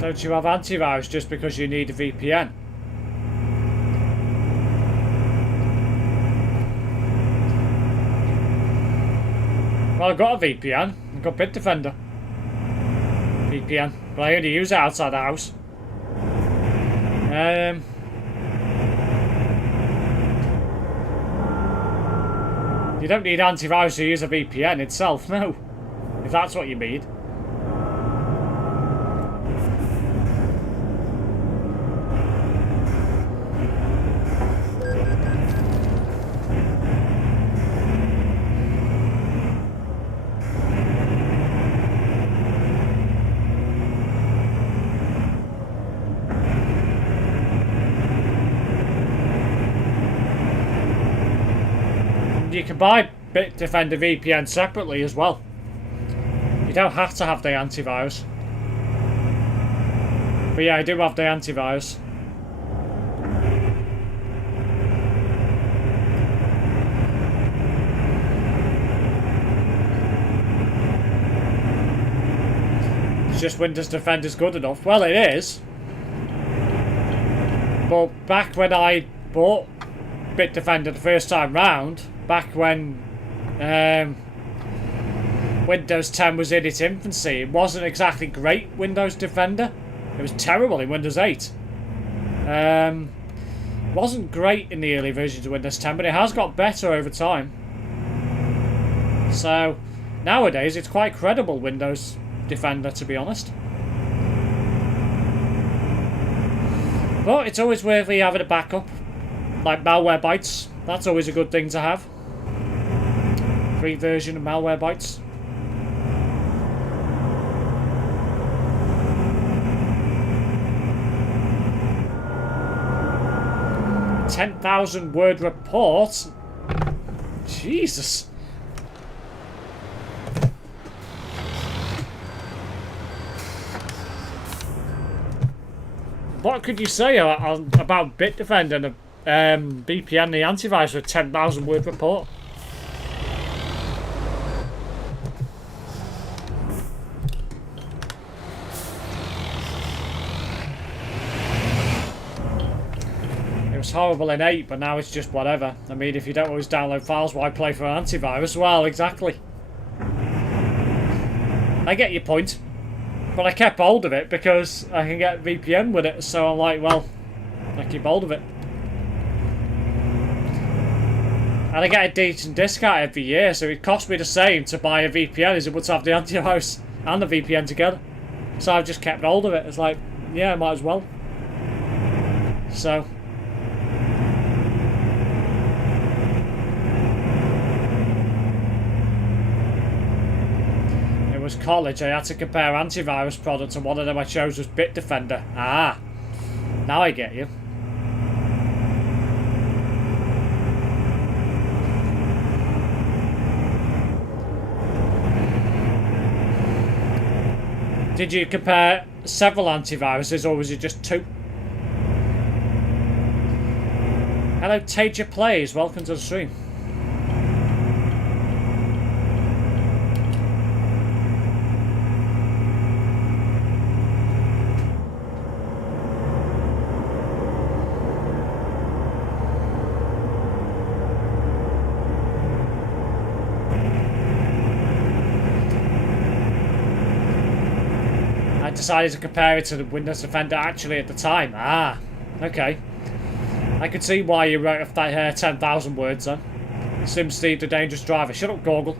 Don't you have antivirus just because you need a VPN? Well, I've got a VPN. I've got Bitdefender. VPN. But I only use it outside the house. You don't need antivirus to use a VPN itself, no. If that's what you mean. you can buy Bitdefender VPN separately as well. You don't have to have the antivirus. But yeah, I do have the antivirus. It's just Windows Defender's good enough. Well, it is. But back when I bought Bitdefender the first time round, back when Windows 10 was in its infancy, it wasn't exactly great Windows Defender. It was terrible in Windows 8. It wasn't great in the early versions of Windows 10, but it has got better over time. So nowadays it's quite credible, Windows Defender, to be honest. But it's always worth having a backup, like Malwarebytes. That's always a good thing to have. Free version of Malwarebytes. $10,000-word report. Jesus. What could you say about Bitdefender and VPN, the antivirus, with 10,000-word report? It was horrible in 8, but now it's just whatever. I mean, if you don't always download files, why play for an antivirus? Well, exactly. I get your point. But I kept hold of it because I can get VPN with it, so I'm like, well, I keep hold of it. And I get a decent discount every year, so it costs me the same to buy a VPN as it would to have the antivirus and the VPN together. So I've just kept hold of it. It's like, yeah, might as well. So college, I had to compare antivirus products, and one of them I chose was Bitdefender. Ah, now I get you. Did you compare several antiviruses, or was it just two? Hello, Tager Plays. Welcome to the stream. Decided to compare it to the Windows Defender actually at the time. Ah, okay. I could see why you wrote off that 10,000 words then. SimSteve, the dangerous driver. Shut up, Goggle.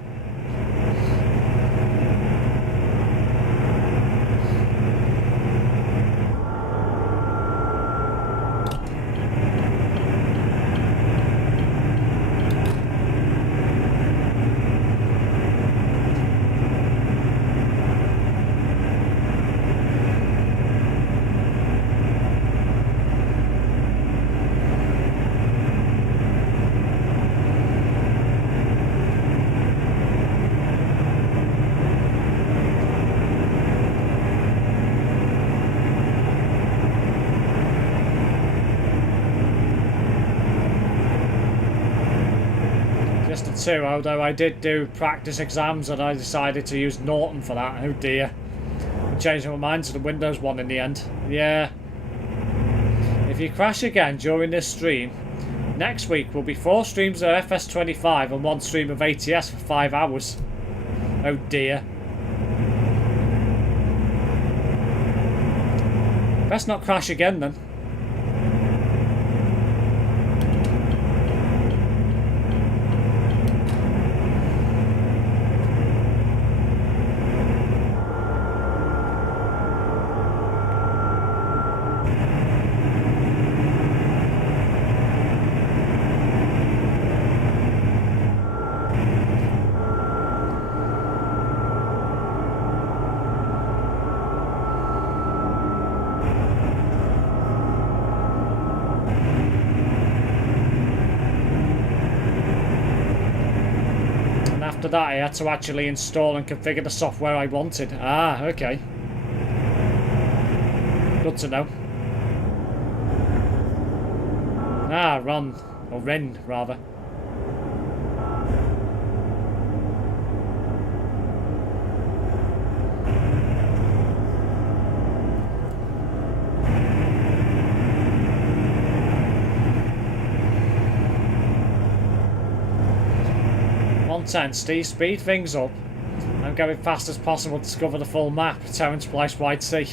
Too, although I did do practice exams and I decided to use Norton for that. Oh dear. I changed my mind to the Windows one in the end. Yeah. If you crash again during this stream, next week will be 4 streams of FS25 and 1 stream of ATS for 5 hours. Oh dear. Best not crash again then. of that, I had to actually install and configure the software I wanted. Ah, okay. Good to know. Ah, run. Or Ren, rather. Steve, speed things up. I'm going fast as possible to discover the full map. Terrence Place, White Sea.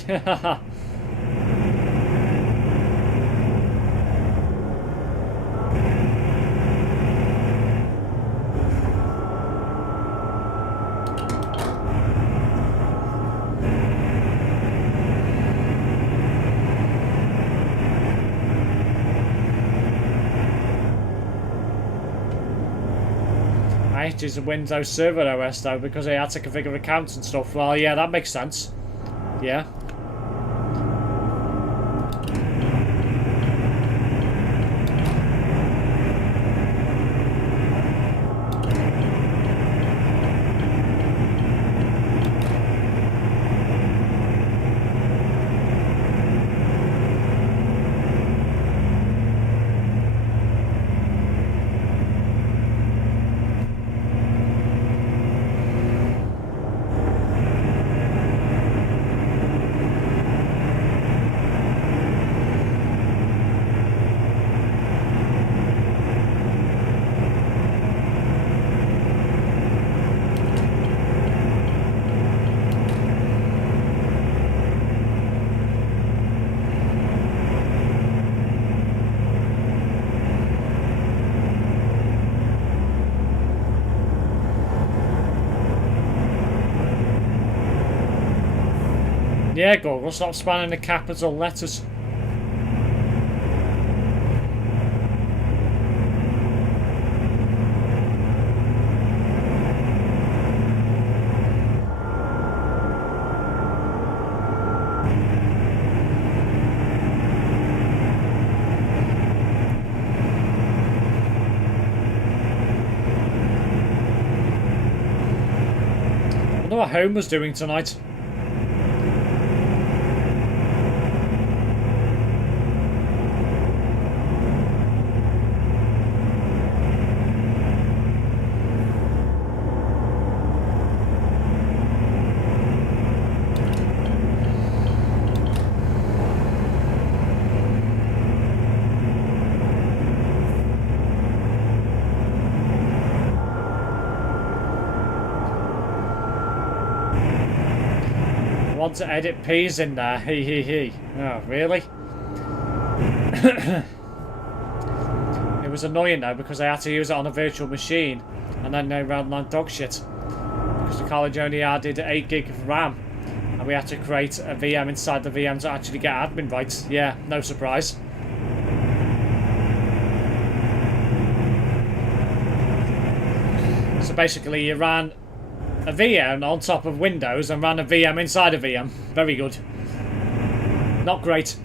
Is a Windows Server OS though, because I had to configure accounts and stuff. Well, yeah, that makes sense. Yeah. Yeah, Google, stop spamming the capital letters. I wonder what Homer's doing tonight. To edit P's in there, he. Oh, really? It was annoying though because I had to use it on a virtual machine and then they ran like dog shit because the college only added 8 gig of RAM and we had to create a VM inside the VM to actually get admin rights. Yeah, no surprise. So basically you ran a VM on top of Windows and ran a VM inside a VM. Very good. Not great.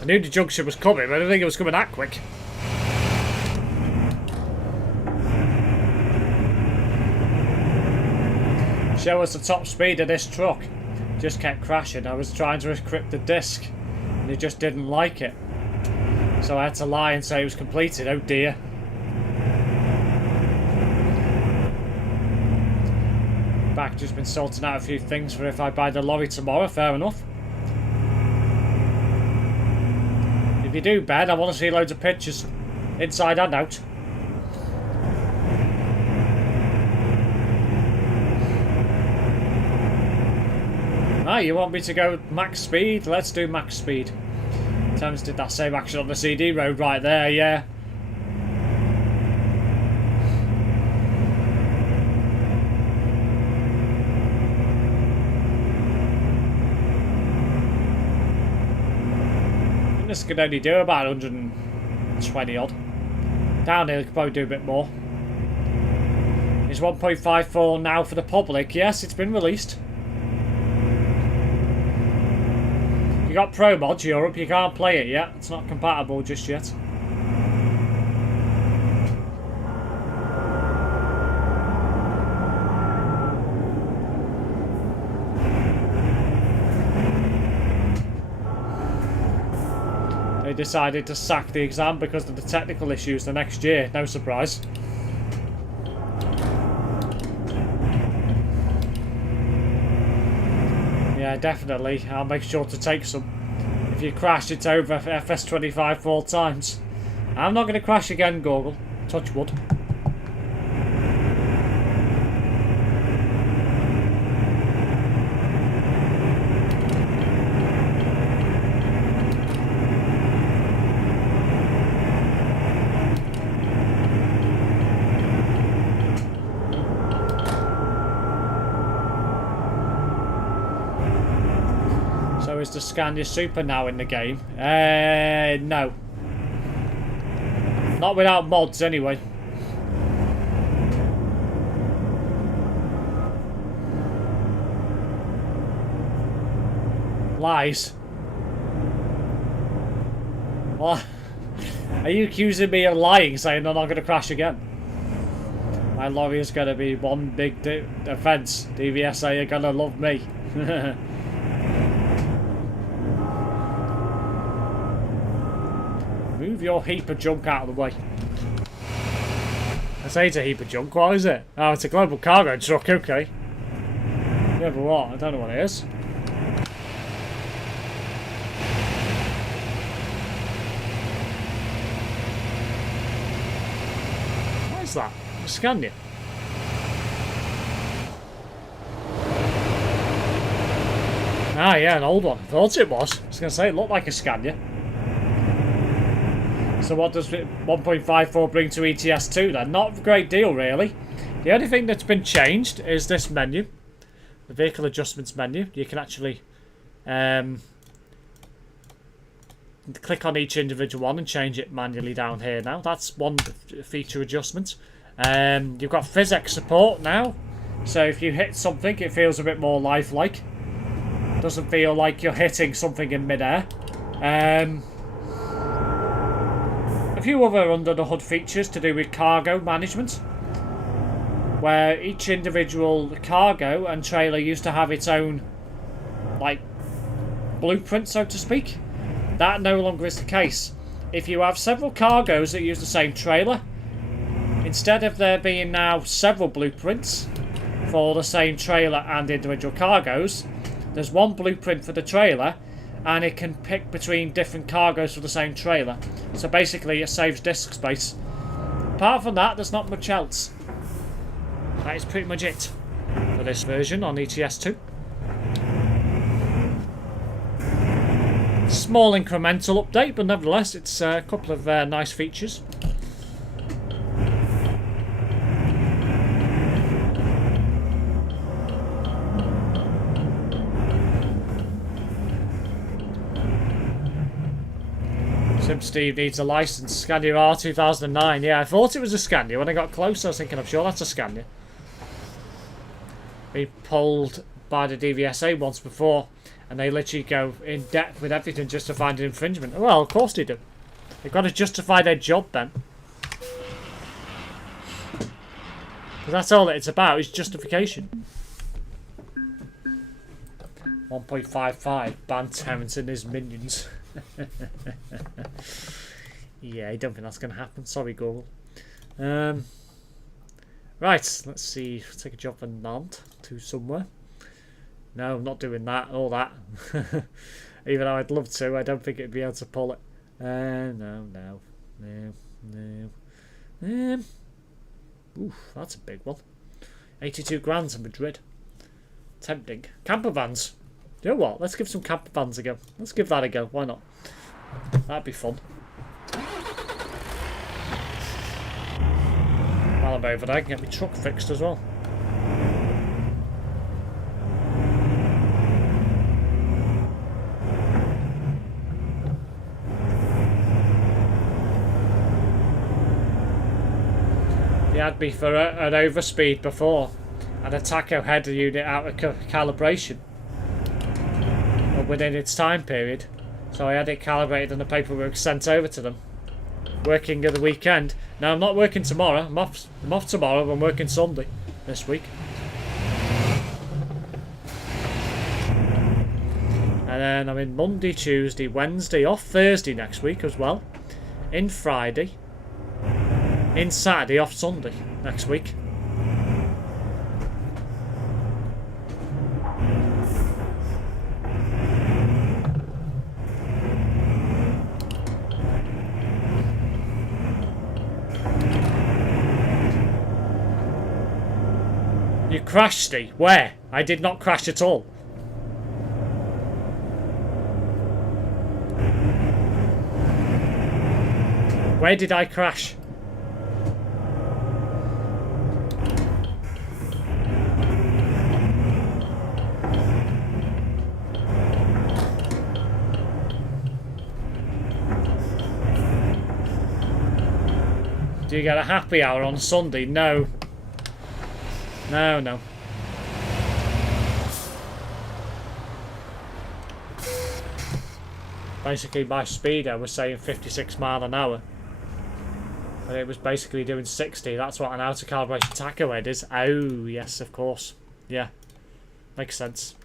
I knew the junction was coming, but I didn't think it was coming that quick. Show us the top speed of this truck. Just kept crashing. I was trying to encrypt the disk and it just didn't like it. So I had to lie and say it was completed. Oh dear. Back just been sorting out a few things for if I buy the lorry tomorrow. Fair enough. If you do, Ben, I want to see loads of pictures, inside and out. Ah, you want me to go max speed? Let's do max speed. Thames did that same action on the CD road right there, yeah. This could only do about 120 odd. Down here, could probably do a bit more. Is 1.54 now for the public? Yes, it's been released. You got Pro Mods Europe, you can't play it yet. It's not compatible just yet. They decided to sack the exam because of the technical issues the next year. No surprise. Yeah, definitely. I'll make sure to take some. If you crash, it's over FS25 4 times. I'm not going to crash again, Google. Touch wood. Is the Scania Super now in the game? No. Not without mods, anyway. Lies. What? Are you accusing me of lying, saying I'm not going to crash again? My lorry is going to be one big offence. DVSA are going to love me. Move your heap of junk out of the way. I say it's a heap of junk, what is it? Oh, it's a global cargo truck, okay. Yeah, but what? I don't know what it is. What is that? A Scania? Ah, yeah, an old one. Thought it was. I was going to say, it looked like a Scania. So what does 1.54 bring to ETS2 then? Not a great deal, really. The only thing that's been changed is this menu. The vehicle adjustments menu. You can actually click on each individual one and change it manually down here now. That's one feature adjustment. You've got physics support now. So if you hit something, it feels a bit more lifelike. Doesn't feel like you're hitting something in midair. A few other under the hood features to do with cargo management, where each individual cargo and trailer used to have its own like blueprint, so to speak. That no longer is the case. If you have several cargoes that use the same trailer, instead of there being now several blueprints for the same trailer and individual cargoes, there's one blueprint for the trailer, and it can pick between different cargoes for the same trailer. So basically it saves disk space. Apart from that, there's not much else. That is pretty much it for this version on ETS2. Small incremental update, but nevertheless it's a couple of nice features. SimSteve needs a license. Scania R 2009. Yeah, I thought it was a Scania. When I got close, I was thinking, I'm sure that's a Scania. Been pulled by the DVSA once before, and they literally go in depth with everything just to find an infringement. Well, of course they do. They've got to justify their job then. Because that's all it's about, is justification. 1.55, ban Terrence and his minions. Yeah, I don't think that's going to happen. Sorry, Google. Right, let's see. Take a job from Nantes to somewhere. No, I'm not doing that. All that. Even though I'd love to, I don't think it'd be able to pull it. No. Oof, that's a big one. 82 grand to Madrid. Tempting. Camper vans. You know what? Let's give some camper vans a go. Let's give that a go. Why not? That'd be fun. While I'm over there, I can get my truck fixed as well. He had me for an overspeed before and a tacho header unit out of calibration within its time period, so I had it calibrated and the paperwork sent over to them. Working at the weekend. Now I'm not working tomorrow. I'm off tomorrow. I'm working Sunday this week. And then I'm in Monday, Tuesday, Wednesday, off Thursday next week as well. In Friday. In Saturday, off Sunday next week. You crashed, Steve. Where? I did not crash at all. Where did I crash? Do you get a happy hour on Sunday? No. No. Basically, my speed, I was saying 56 mile an hour. But it was basically doing 60. That's what an out of calibration tacho head is. Oh, yes, of course. Yeah. Makes sense.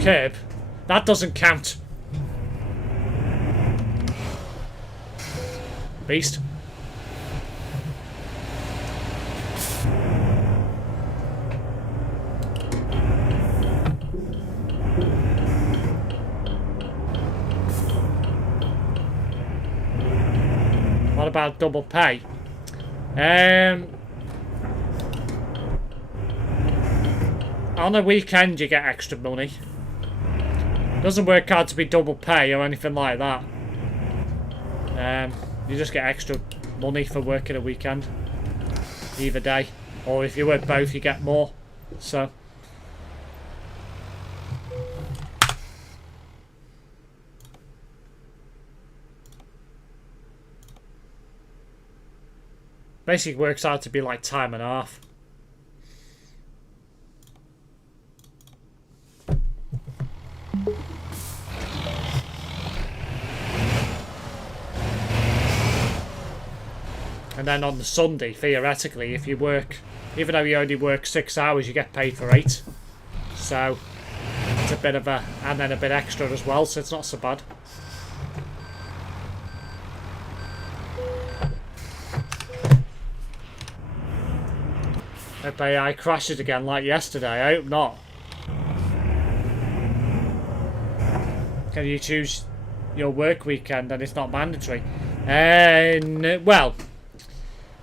Curb? That doesn't count. Beast. What about double pay? On a weekend you get extra money. Doesn't work out to be double pay or anything like that. You just get extra money for working a weekend. Either day. Or if you work both you get more. So basically works out to be like time and a half. And then on the Sunday, theoretically, if you work, even though you only work 6 hours, you get paid for 8. So it's a bit of a, and then a bit extra as well, so it's not so bad. Hope AI crashes again like yesterday. I hope not. Can you choose your work weekend and it's not mandatory? Well,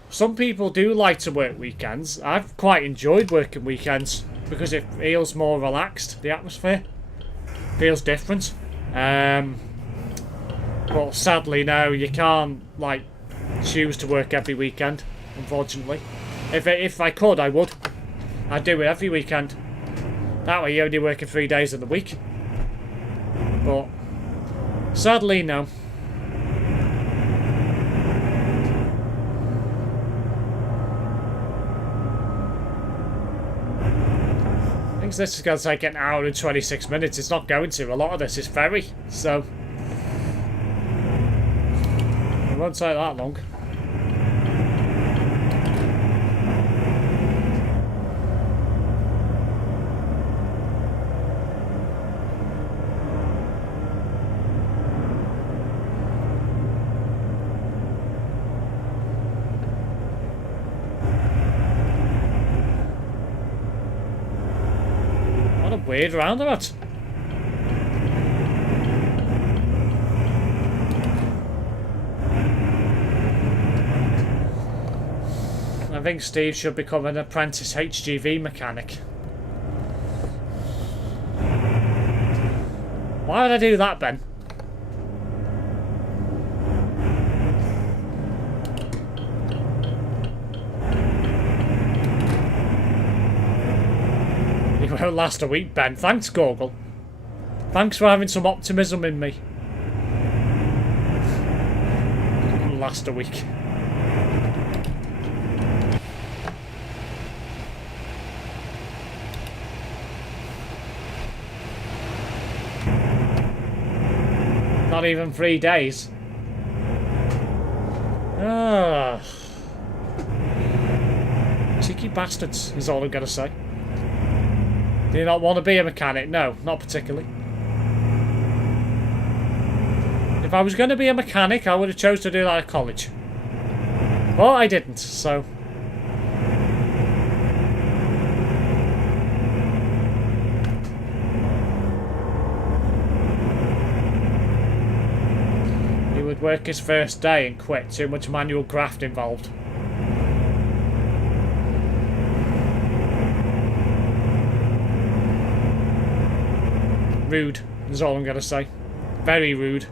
some people do like to work weekends. I've quite enjoyed working weekends because it feels more relaxed. The atmosphere feels different. But sadly, no, you can't like choose to work every weekend. Unfortunately, if I could, I would. I'd do it every weekend. That way, you're only working 3 days of the week. But sadly, no. I think this is going to take an hour and 26 minutes. It's not going to. A lot of this is ferry, so it won't take that long. Weird roundabout. I think Steve should become an apprentice HGV mechanic. Why would I do that, Ben? You won't last a week, Ben. Thanks, Goggle. Thanks for having some optimism in me. It won't last a week. Not even 3 days. Ah. Cheeky bastards is all I'm going to say. Do you not want to be a mechanic? No, not particularly. If I was going to be a mechanic, I would have chose to do that at college. But I didn't, so... He would work his first day and quit. Too much manual graft involved. Rude, is all I'm going to say. Very rude.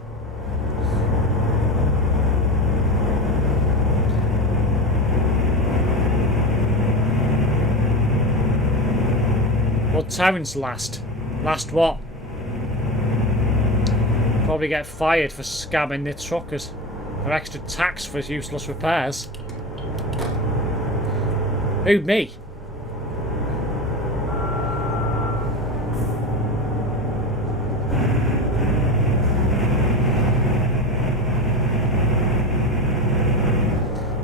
What Terrence last? Last what? Probably get fired for scamming the truckers. Or extra tax for useless repairs. Who, me?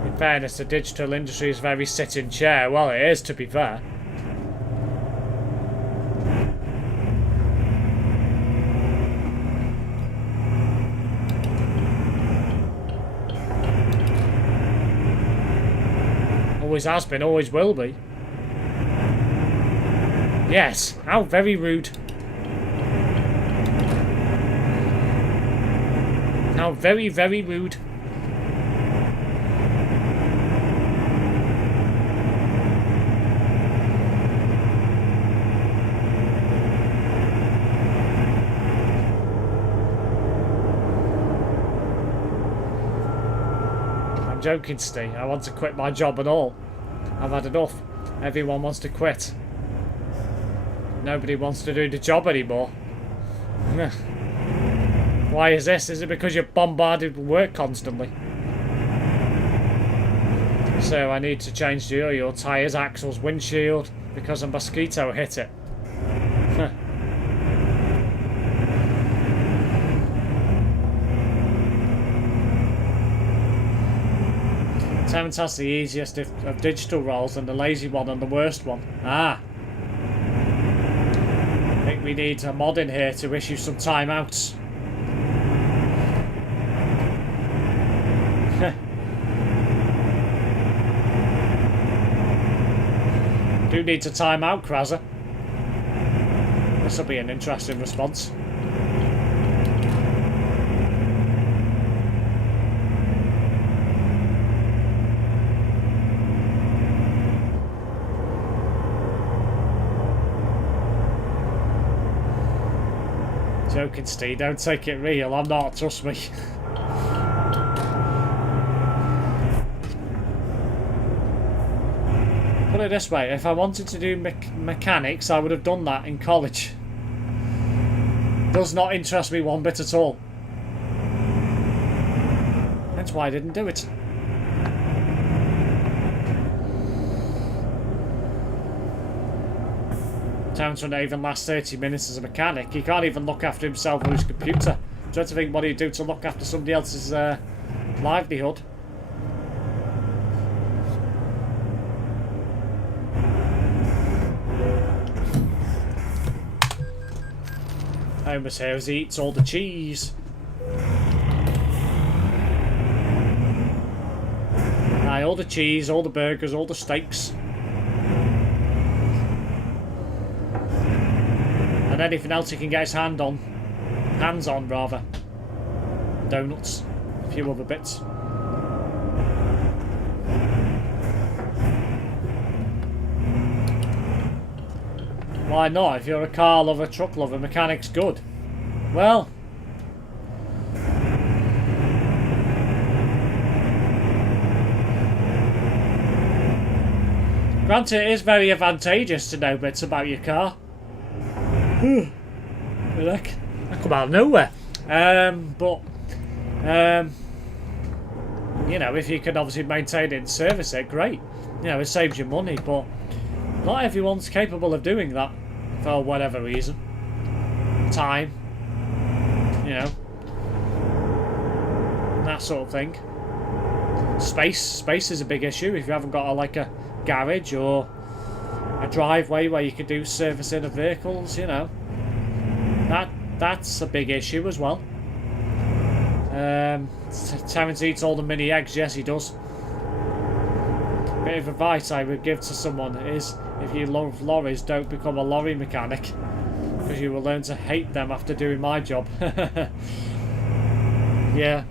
In fairness, the digital industry is very sit-in chair. Well, it is, to be fair. Always has been, always will be. Yes, how very rude. How very, very rude. I'm joking, Steve. I want to quit my job and all. I've had enough. Everyone wants to quit. Nobody wants to do the job anymore. Why is this? Is it because you're bombarded with work constantly? So I need to change your tyres, axles, windshield because a mosquito hit it. Terrence has the easiest of digital roles and the lazy one and the worst one. Ah. I think we need a mod in here to issue some timeouts. Do need to time out, Krazza. This will be an interesting response. Joking, Steve. Don't take it real. I'm not. Trust me. Put it this way. If I wanted to do mechanics, I would have done that in college. Does not interest me one bit at all. That's why I didn't do it. Terrence wouldn't even last 30 minutes as a mechanic. He can't even look after himself or his computer. Trying to think what he'd do to look after somebody else's livelihood. Homer's here as he eats all the cheese. Aye, all the cheese, all the burgers, all the steaks. And anything else he can get his hands on rather. Donuts, a few other bits. Why not? If you're a car lover, truck lover, mechanic's good. Well, granted, it is very advantageous to know bits about your car. That come out of nowhere. You know, if you can obviously maintain it and service it, great. You know, it saves you money, but not everyone's capable of doing that for whatever reason. Time, you know, that sort of thing. Space is a big issue if you haven't got like a garage or a driveway where you can do servicing of vehicles. You know, that's a big issue as well. Terence eats all the mini eggs. Yes, he does. Bit of advice I would give to someone is, if you love lorries, don't become a lorry mechanic, because you will learn to hate them after doing my job. Yeah.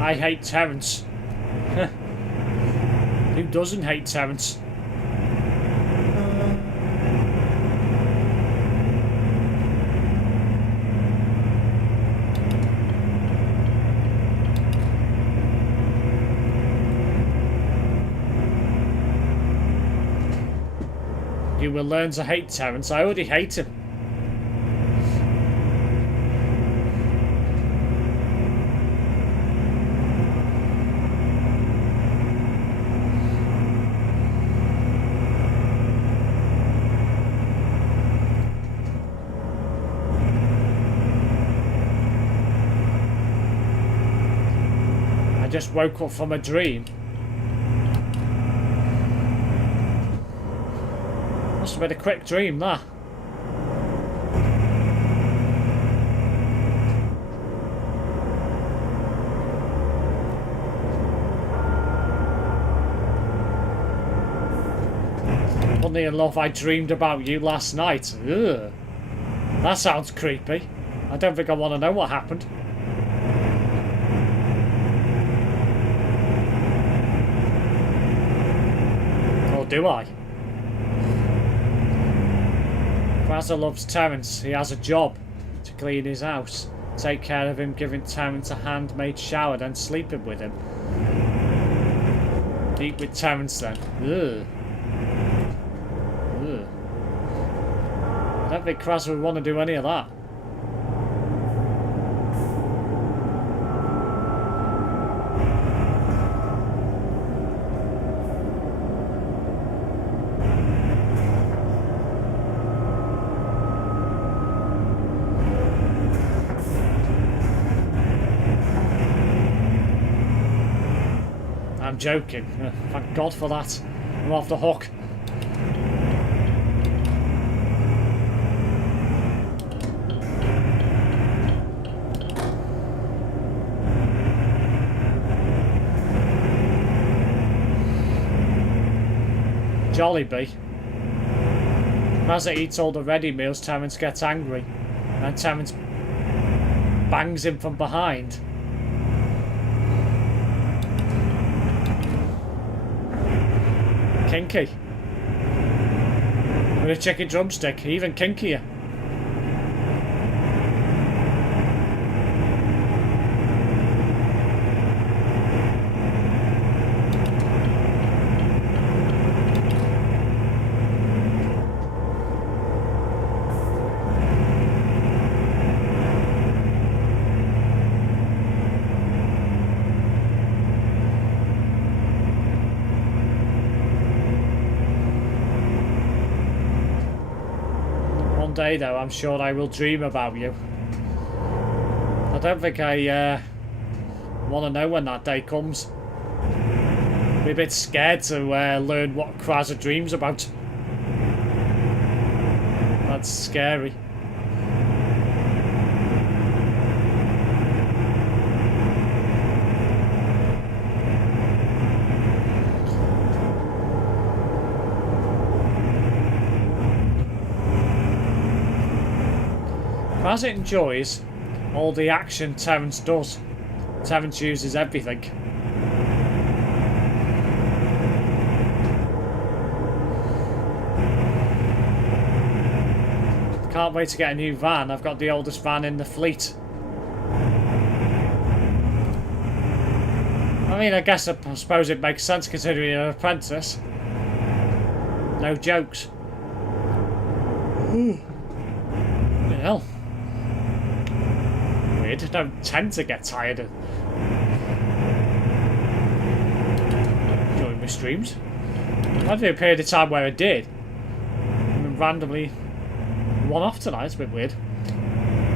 I hate Terence. Who doesn't hate Terence? You will learn to hate Terence. I already hate him. Just woke up from a dream. Must have been a quick dream, that. Funny enough, I dreamed about you last night. Ugh. That sounds creepy. I don't think I want to know what happened. Do I? Fraser loves Terence. He has a job to clean his house, take care of him, giving Terence a handmade shower, then sleeping with him. Eat with Terence then. Ugh. Ugh. I don't think Fraser would want to do any of that. I'm joking. Thank God for that. I'm off the hook. Jollibee. As it eats all the ready meals, Terence gets angry. And Terence bangs him from behind. Kinky. With a chicken drumstick, even kinkier. One day, though, I'm sure I will dream about you. I don't think I want to know when that day comes. Be a bit scared to learn what Krasa dreams about. That's scary. Krasa enjoys all the action Terence does. Terence uses everything. Can't wait to get a new van. I've got the oldest van in the fleet. I mean, I suppose it makes sense considering you're an apprentice. No jokes. Ooh. Hell. Weird. I don't tend to get tired of enjoying my streams. I've had a period of time where I did. And randomly one off tonight. It's a bit weird.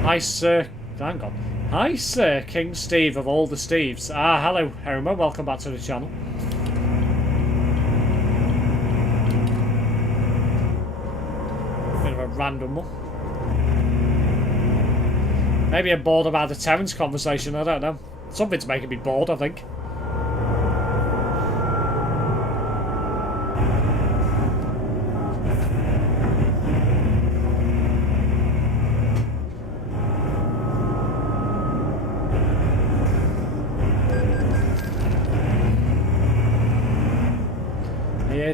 Hi, sir. Hang on. Hi, sir. King Steve of all the Steves. Ah, hello, Herma. Welcome back to the channel. Bit of a random one. Maybe I'm bored about the Terence conversation. I don't know. Something's making me bored, I think.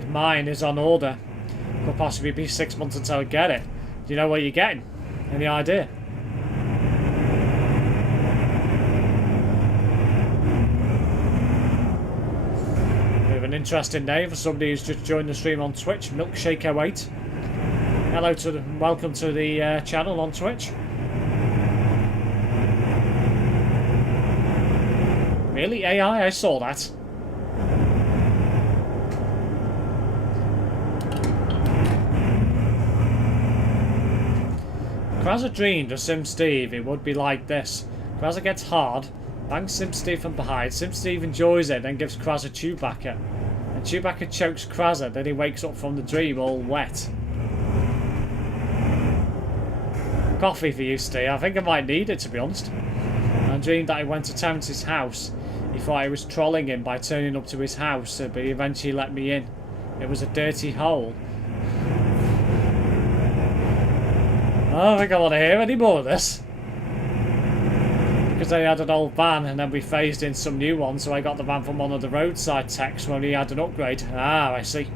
Mine is on order. Could possibly be 6 months until I get it. Do you know what you're getting? Any idea? Bit of an interesting name for somebody who's just joined the stream on Twitch. Milkshake08. Hello to the, welcome to the channel on Twitch. Really? AI? I saw that. Krasa dreamed of SimSteve, it would be like this. Krasa gets hard, bangs SimSteve from behind, SimSteve enjoys it, then gives Krasa Chewbacca. And Chewbacca chokes Krasa, then he wakes up from the dream all wet. Coffee for you, Steve. I think I might need it, to be honest. I dreamed that I went to Terence's house. He thought I was trolling him by turning up to his house, but he eventually let me in. It was a dirty hole. I don't think I want to hear any more of this. Because they had an old van and then we phased in some new ones, so I got the van from one of the roadside techs when he had an upgrade. Ah, I see.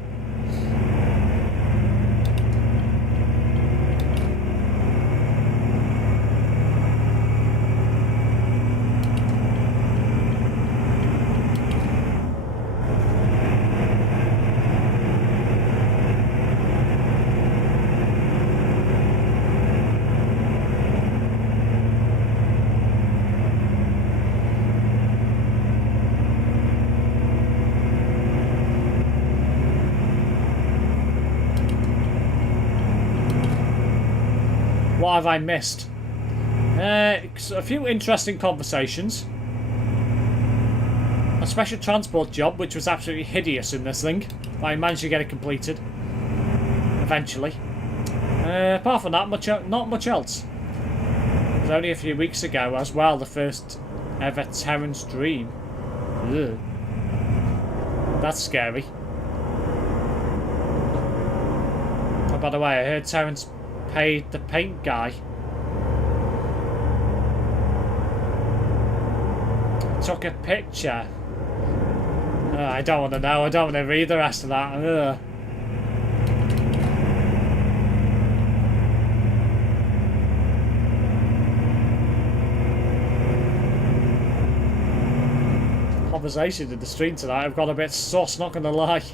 What have I missed? A few interesting conversations. A special transport job, which was absolutely hideous in this thing. But I managed to get it completed. Eventually. Apart from that, not much else. It was only a few weeks ago as well, the first ever Terence dream. Ugh. That's scary. Oh, by the way, I heard Terence paid the paint guy. Took a picture. I don't want to know. I don't want to read the rest of that. Ugh. Conversation in the stream tonight. I've got a bit sus, not gonna lie.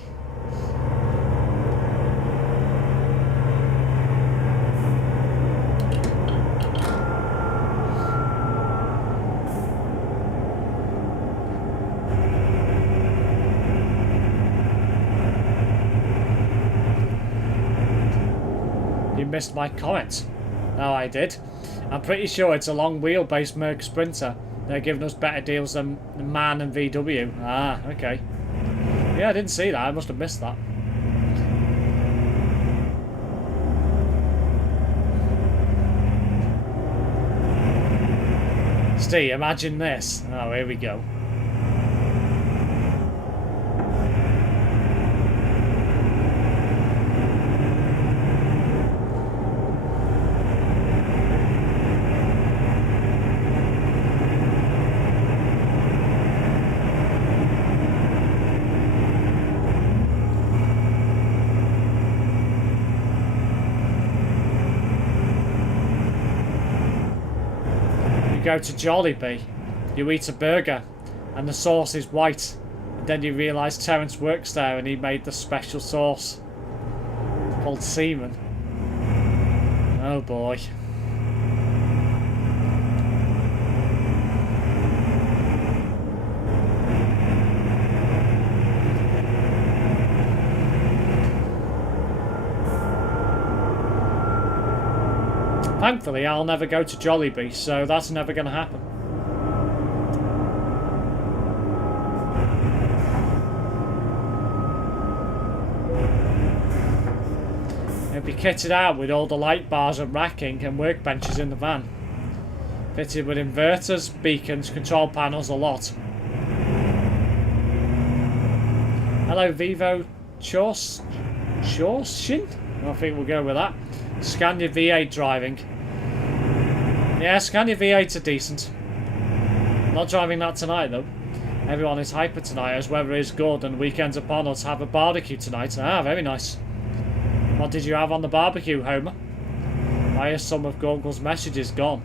You missed my comment. Oh, I did. I'm pretty sure it's a long wheelbase Merc Sprinter. They're giving us better deals than MAN and VW. Ah, okay. Yeah, I didn't see that. I must have missed that. Steve, imagine this. Oh, here we go. Go to Jollibee, you eat a burger and the sauce is white, and then you realise Terence works there and he made the special sauce called semen. Oh boy. Thankfully, I'll never go to Jollibee, so that's never going to happen. It'll be kitted out with all the light bars and racking and workbenches in the van. Fitted with inverters, beacons, control panels, a lot. Hello, Vivo Chorshin? I think we'll go with that. Scania V8 driving. Yeah, Scania V8s are decent. Not driving that tonight though. Everyone is hyper tonight as weather is good and weekends upon us. Have a barbecue tonight. Ah, very nice. What did you have on the barbecue, Homer? Why are some of Google's messages gone?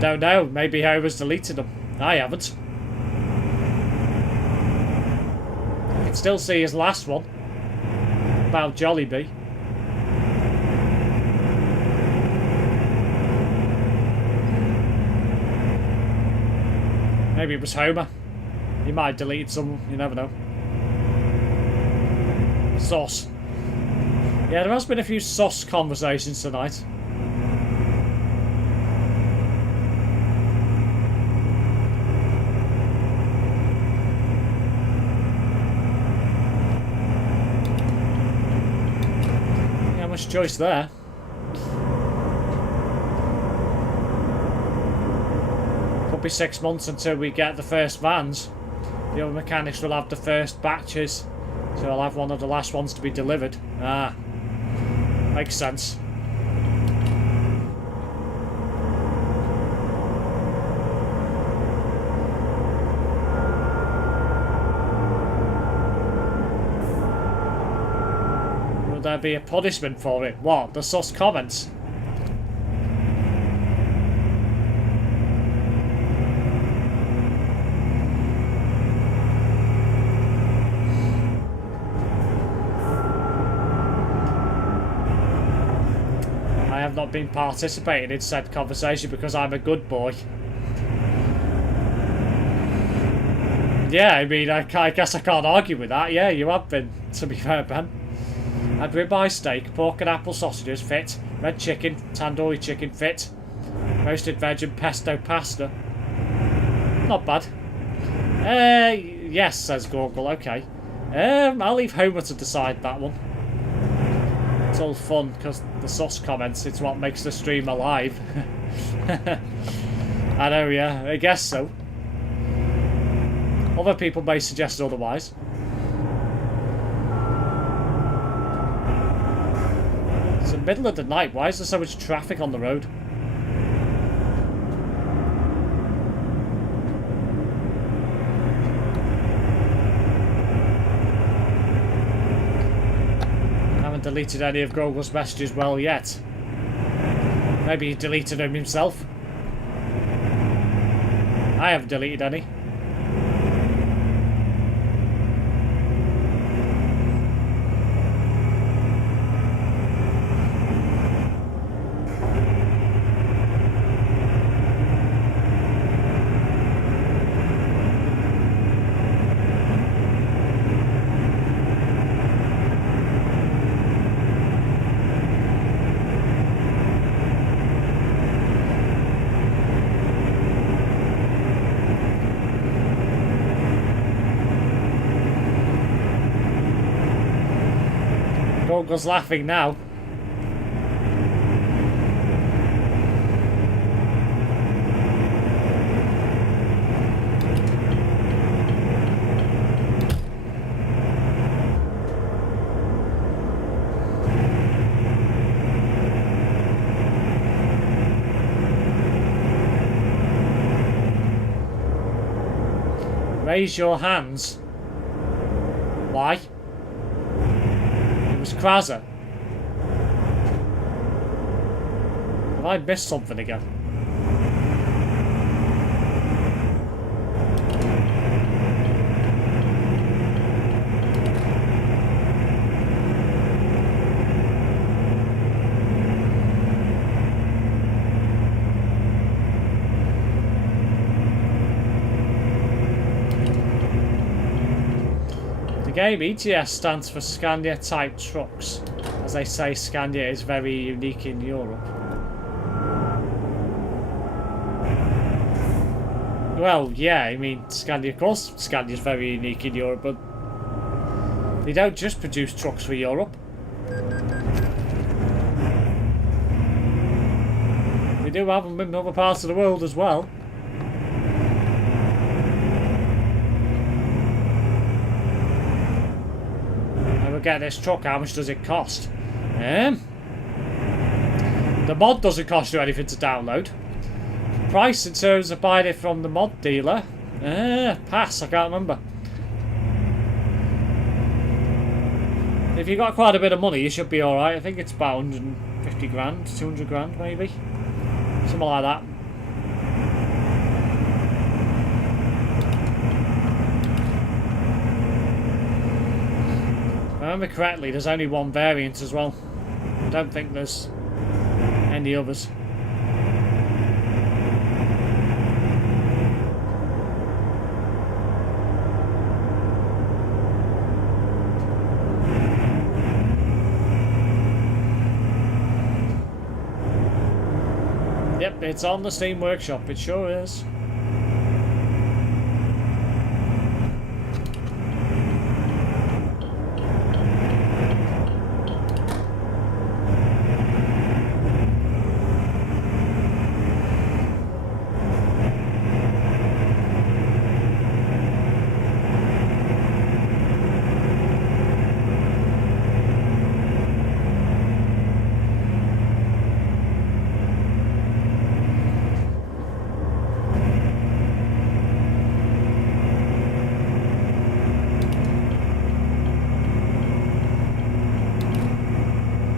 Don't know. Maybe Homer's deleted them. I haven't. I can still see his last one. About Jollibee. Maybe it was Homer. He might have deleted some, you never know. Sauce. Yeah, there has been a few sauce conversations tonight. Yeah, much choice there. Could be 6 months until we get the first vans. The other mechanics will have the first batches, so I'll have one of the last ones to be delivered. Ah, makes sense. Will there be a punishment for it? What? The sus comments? Not been participating in said conversation because I'm a good boy. Yeah, I mean, I guess I can't argue with that. Yeah, you have been, to be fair, Ben. Had ribeye steak, pork and apple sausages, fit. Red chicken, tandoori chicken, fit. Roasted veg and pesto pasta. Not bad. Yes, says Gorgle, okay. I'll leave Homer to decide that one. It's all fun because the sauce comments, it's what makes the stream alive. I know, yeah, I guess so. Other people may suggest otherwise. It's the middle of the night, why is there so much traffic on the road? Deleted any of Google's messages well yet. Maybe he deleted them himself. I haven't deleted any. Uncle's laughing now. Raise your hands. Why? It was Kraser. Have I missed something again? The game ETS stands for Scania type trucks. As they say, Scania is very unique in Europe. Well, yeah, I mean, Scania, of course, Scania is very unique in Europe, but they don't just produce trucks for Europe. They do have them in other parts of the world as well. Get this truck, how much does it cost? The mod doesn't cost you anything to download. Price in terms of buying it from the mod dealer, pass, I can't remember. If you've got quite a bit of money, you should be alright. I think it's about 150 grand, 200 grand maybe, something like that. If I remember correctly, there's only one variant as well. I don't think there's any others. Yep, it's on the Steam Workshop, it sure is.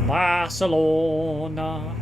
Barcelona.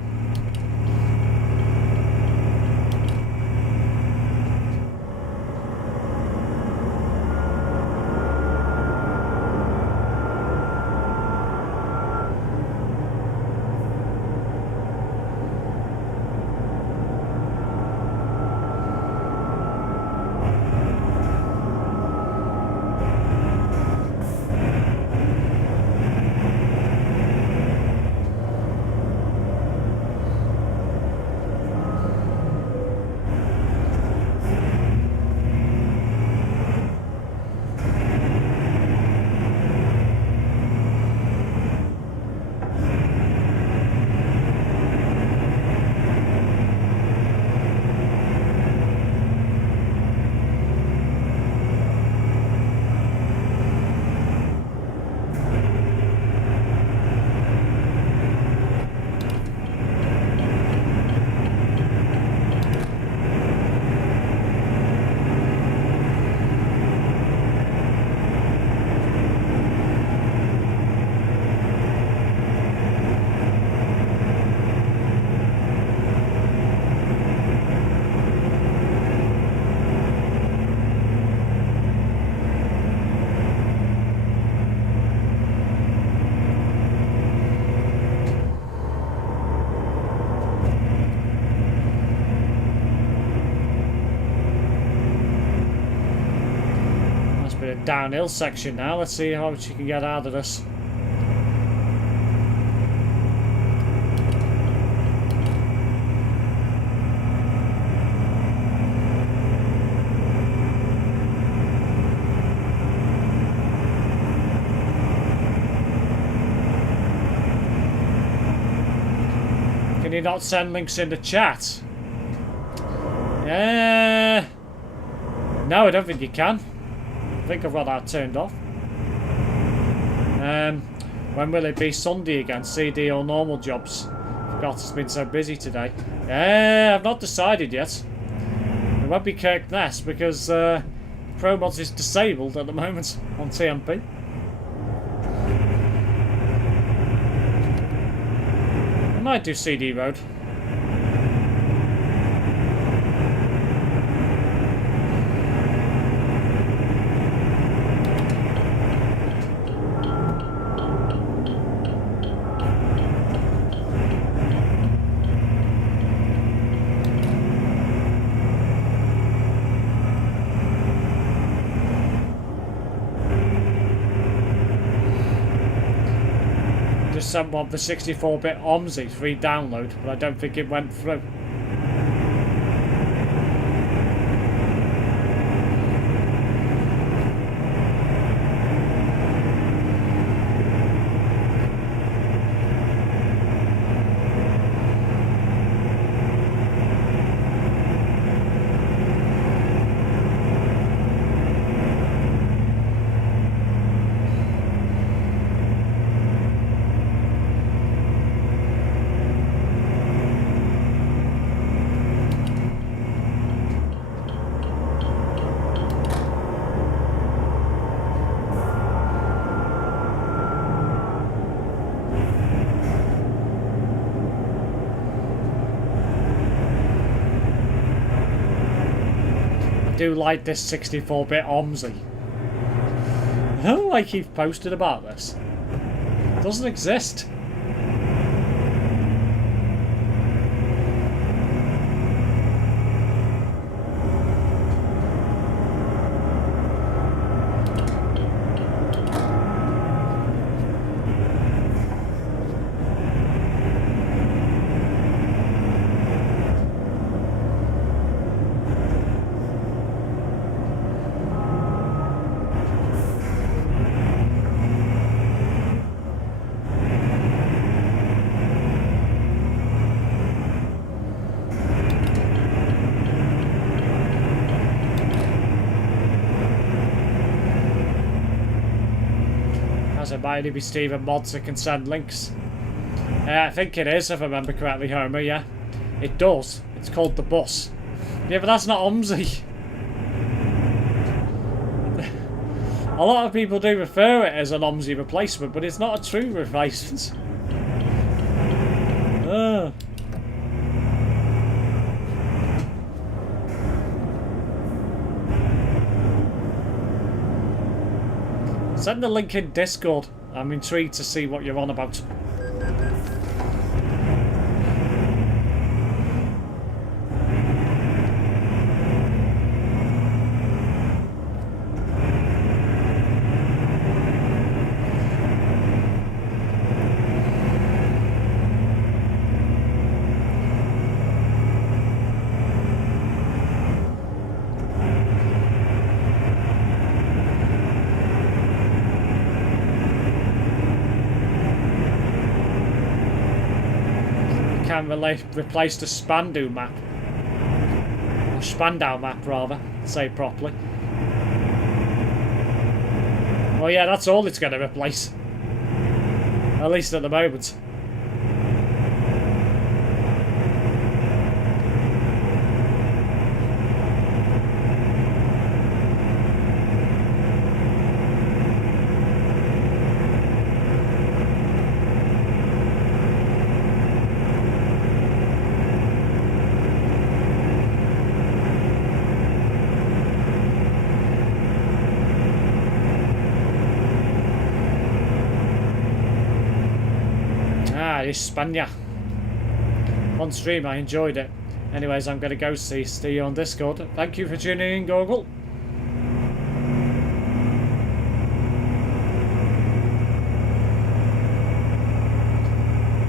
Downhill section now. Let's see how much you can get out of this. Can you not send links in the chat? No, I don't think you can. I think I've got that turned off. When will it be Sunday again? CD or normal jobs? Forgot it's been so busy today. I've not decided yet. It won't be Kirkness because ProMods is disabled at the moment on TMP. I might do CD Road. Sent one the 64-bit OMSI free download, but I don't think it went through. I do like this 64-bit OMSI. I don't know why I keep posting about this. It doesn't exist. It might only be Steve and mods that can send links. I think it is, if I remember correctly, Homer, yeah. It does. It's called the bus. Yeah, but that's not OMSI. A lot of people do refer it as an OMSI replacement, but it's not a true replacement. Send the link in Discord. I'm intrigued to see what you're on about. Replace the Spandau map. Or Spandau map, rather. Say it properly. Well, yeah, that's all it's going to replace. At least at the moment. Spania. On stream, I enjoyed it. Anyways, I'm going to go see you on Discord. Thank you for tuning in, Google.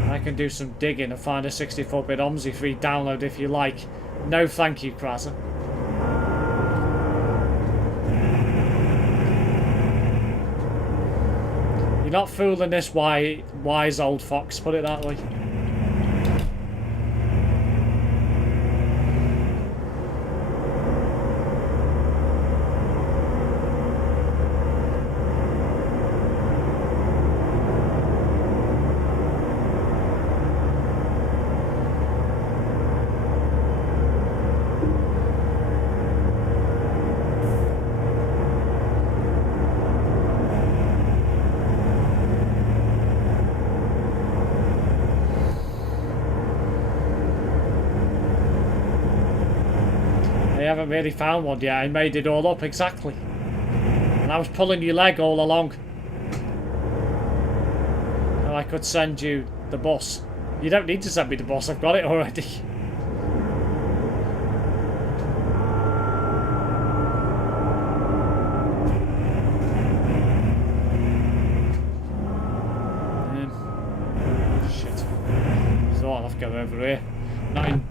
I can do some digging and find a 64-bit OMSI free download if you like. No thank you, Krasa. You're not fooling this wise old fox, put it that way. haven't really found one yet. I made it all up, exactly. And I was pulling your leg all along. And I could send you the bus. You don't need to send me the bus, I've got it already. Shit. So I'll have to go over here. Not in...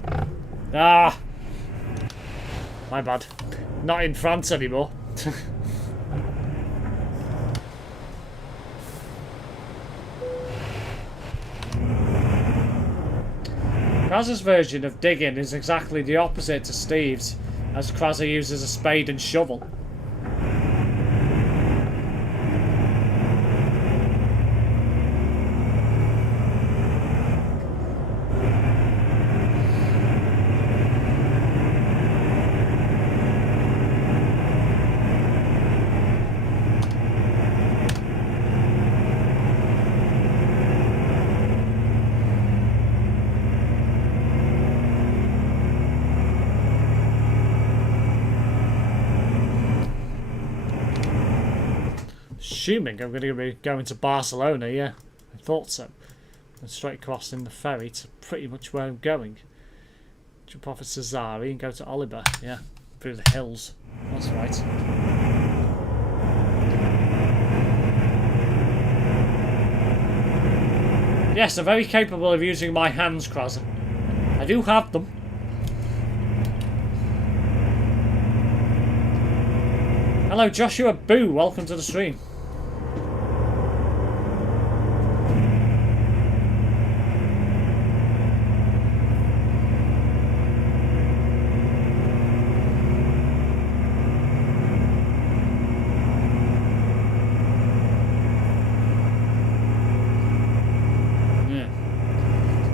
Ah! My bad. Not in France anymore. Kraz's version of digging is exactly the opposite to Steve's, as Kraz uses a spade and shovel. Assuming I'm going to be going to Barcelona, yeah. I thought so. And straight across in the ferry to pretty much where I'm going. Jump off at Cesare and go to Oliver, yeah. Through the hills. That's right. Yes, I'm very capable of using my hands, Kraz. I do have them. Hello, Joshua Boo. Welcome to the stream.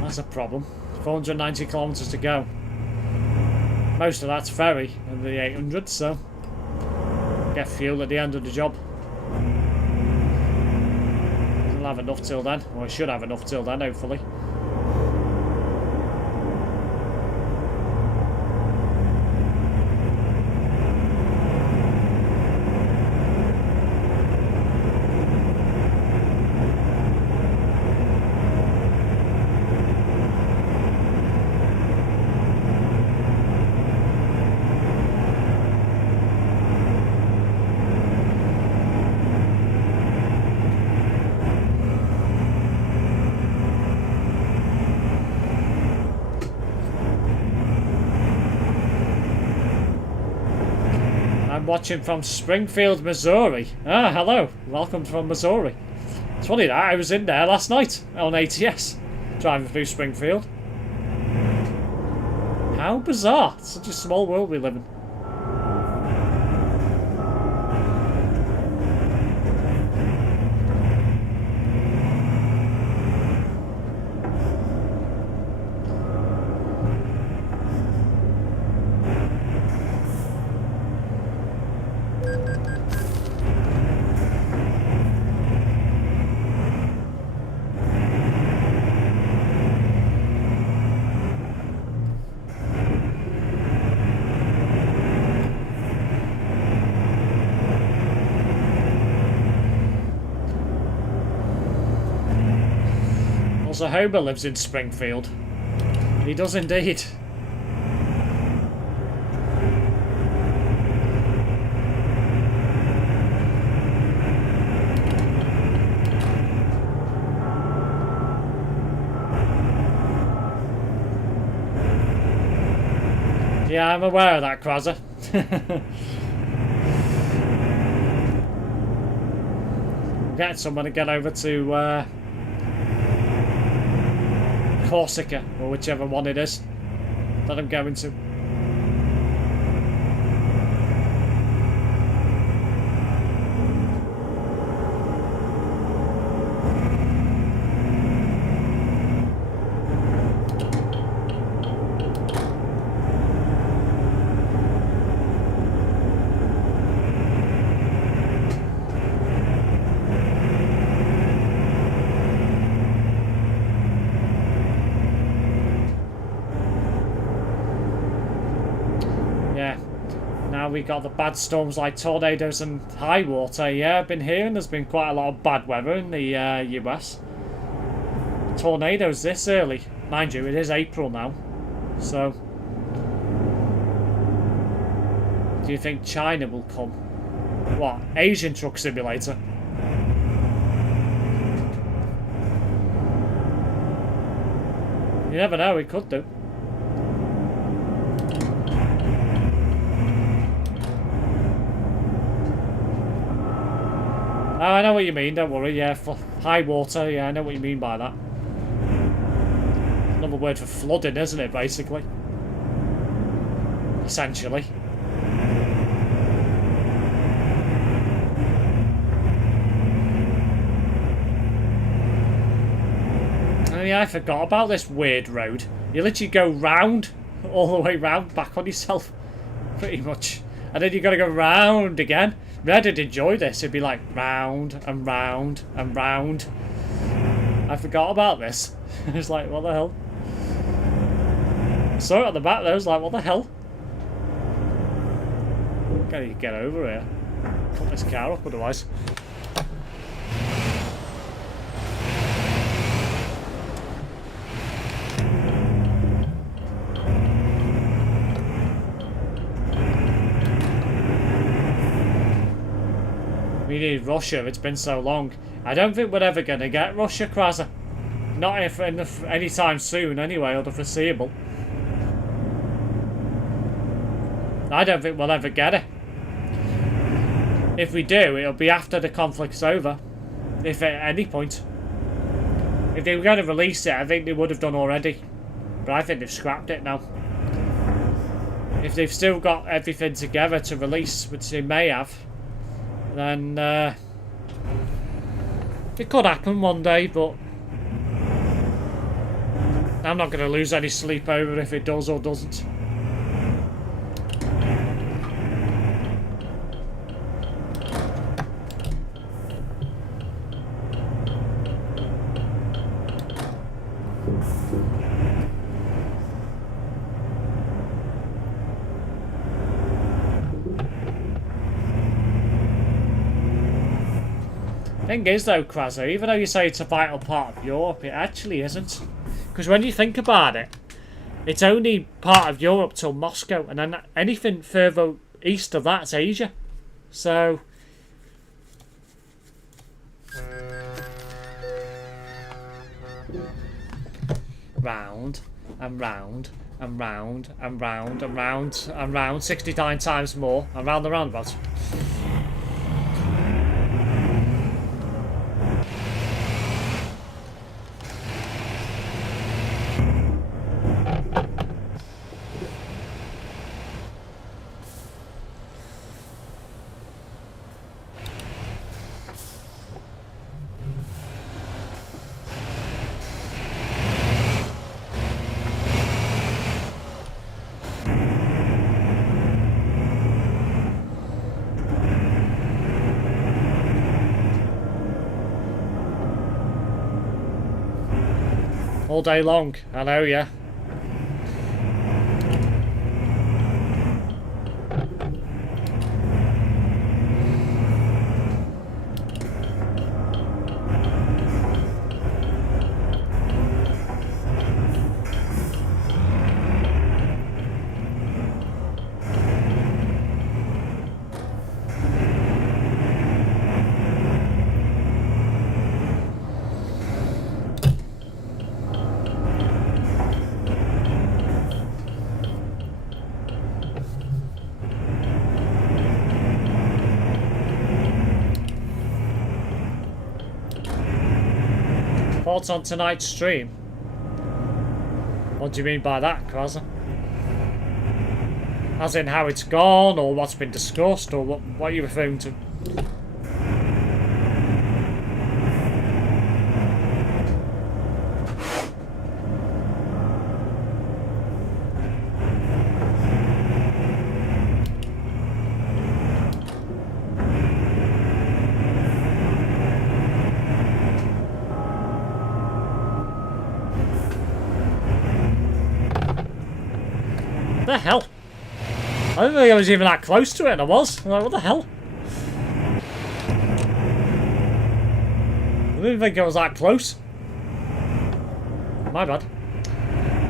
That's a problem. 490 kilometres to go. Most of that's ferry and the 800, so get fuel at the end of the job. I'll have enough till then, or I should have enough till then, hopefully. Watching from Springfield, Missouri. Ah, hello. Welcome from Missouri. It's funny that I was in there last night on ATS, driving through Springfield. How bizarre. It's such a small world we live in. Also, Homer lives in Springfield. He does indeed. Yeah, I'm aware of that, Krazza. Get someone to get over to Corsica, or whichever one it is that I'm going to. we got the bad storms like tornadoes and high water. Yeah, I've been hearing there's been quite a lot of bad weather in the US. Tornadoes this early. Mind you, it is April now. So, do you think China will come? What? Asian Truck Simulator? You never know, it could do. Oh, I know what you mean, don't worry, yeah, for high water, yeah, I know what you mean by that. Another word for flooding, isn't it, basically? Essentially. Oh yeah, I forgot about this weird road. You literally go round, all the way round, back on yourself, pretty much. And then you gotta go round again. I did enjoy this. It'd be like round and round and round. I forgot about this. It's like, what the hell? I saw it at the back there. I was like, what the hell? Gotta get over here. Cut this car up otherwise. We need Russia, it's been so long. I don't think we're ever going to get Russia, Krasser. Not if anytime soon, anyway, or the foreseeable. I don't think we'll ever get it. If we do, it'll be after the conflict's over. If at any point. If they were going to release it, I think they would have done already. But I think they've scrapped it now. If they've still got everything together to release, which they may have, then it could happen one day, but I'm not going to lose any sleep over if it does or doesn't. Thing is though, Krasser, even though you say it's a vital part of Europe, it actually isn't. Because when you think about it, it's only part of Europe till Moscow, and then anything further east of that's Asia. So round and round and round and round and round and round 69 times more and round the roundabout. All day long, I know, yeah. Thoughts on tonight's stream? What do you mean by that, Krasser? As in how it's gone, or what's been discussed, or what are you referring to? The hell? I didn't think I was even that close to it, and I was. I'm like, what the hell? I didn't think I was that close. My bad.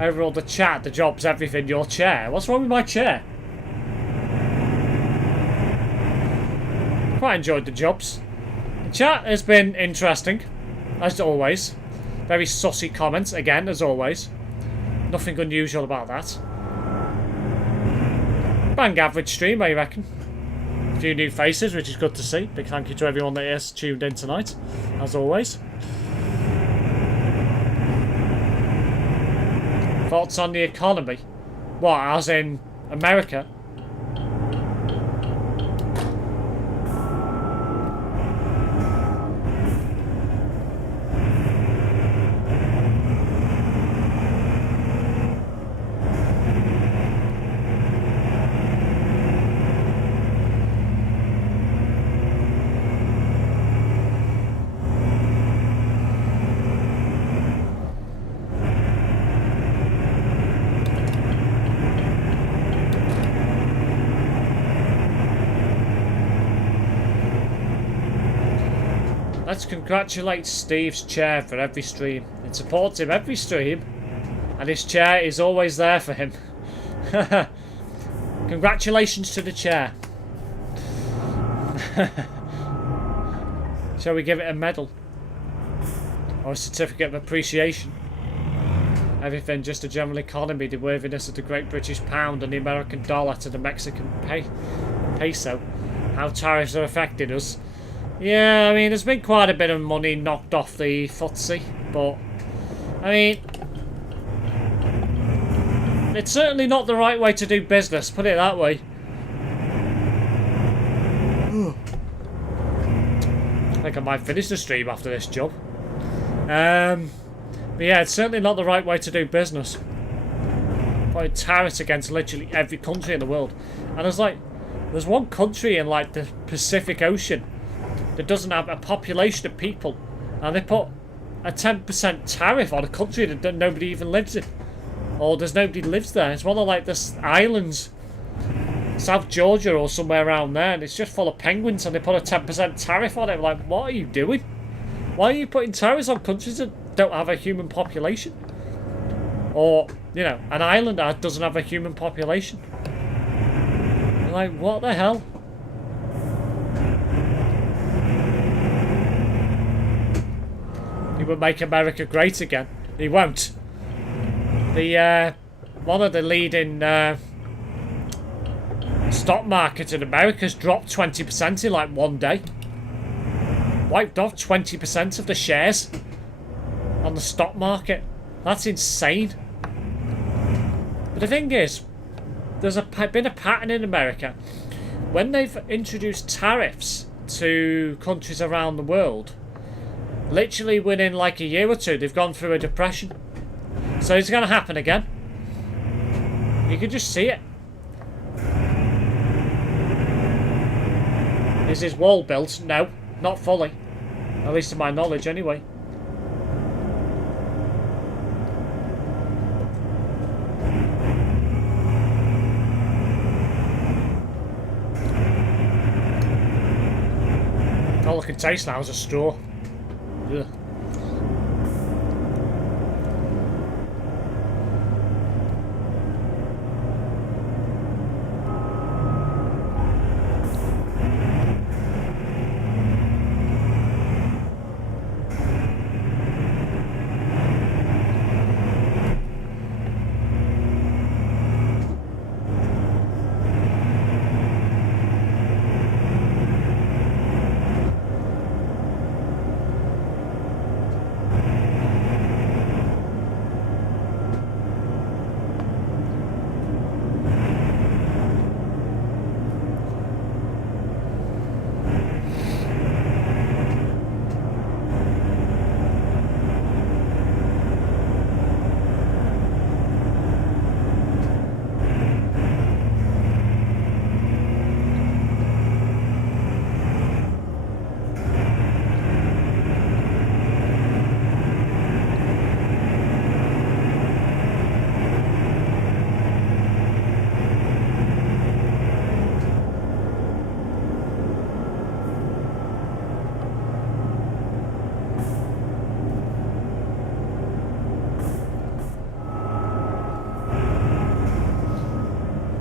Overall, the chat, the jobs, everything, your chair. What's wrong with my chair? Quite enjoyed the jobs. The chat has been interesting, as always. Very sussy comments, again, as always. Nothing unusual about that. Bang average stream, I reckon. A few new faces, which is good to see. Big thank you to everyone that is tuned in tonight, as always. Thoughts on the economy? What, as in America? Let's congratulate Steve's chair for every stream. It supports him every stream, and his chair is always there for him. Congratulations to the chair. Shall we give it a medal? Or a certificate of appreciation? Everything, just a general economy, the worthiness of the Great British Pound and the American dollar to the Mexican peso. How tariffs are affecting us. Yeah, I mean, there's been quite a bit of money knocked off the footsie, but, I mean, it's certainly not the right way to do business, put it that way. I think I might finish the stream after this job. But yeah, it's certainly not the right way to do business. Putting tariffs against literally every country in the world. And there's one country in, like, the Pacific Ocean that doesn't have a population of people, and they put a 10% tariff on a country that nobody even lives in, or there's nobody lives there. It's one of like the islands, South Georgia or somewhere around there, and it's just full of penguins, and they put a 10% tariff on it. Like, what are you doing? Why are you putting tariffs on countries that don't have a human population, or you know, an island that doesn't have a human population? You're like, what the hell? He would make America great again. He won't. The one of the leading stock markets in America's dropped 20% in like one day. Wiped off 20% of the shares on the stock market. That's insane. But the thing is, there's been a pattern in America. When they've introduced tariffs to countries around the world, literally within like a year or two, they've gone through a depression. So it's going to happen again. You can just see it. Is his wall built? No, not fully. At least to my knowledge, anyway. All I can taste now is a straw. Ugh.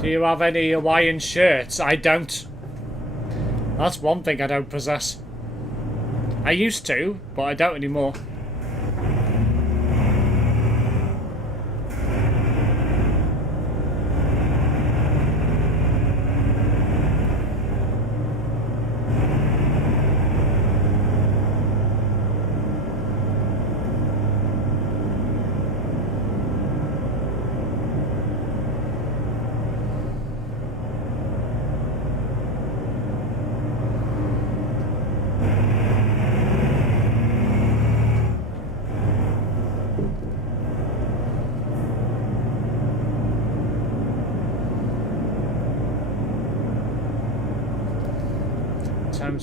Do you have any Hawaiian shirts? I don't. That's one thing I don't possess. I used to, but I don't anymore.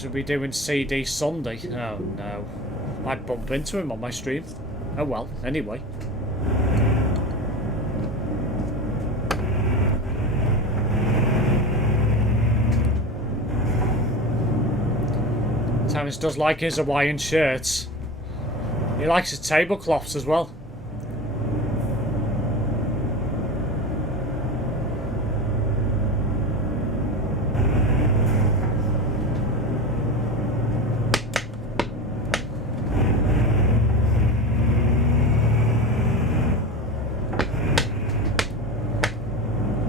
We'll be doing CD Sunday. Oh no. I'd bump into him on my stream. Oh well, anyway. Terence does like his Hawaiian shirts. He likes his tablecloths as well.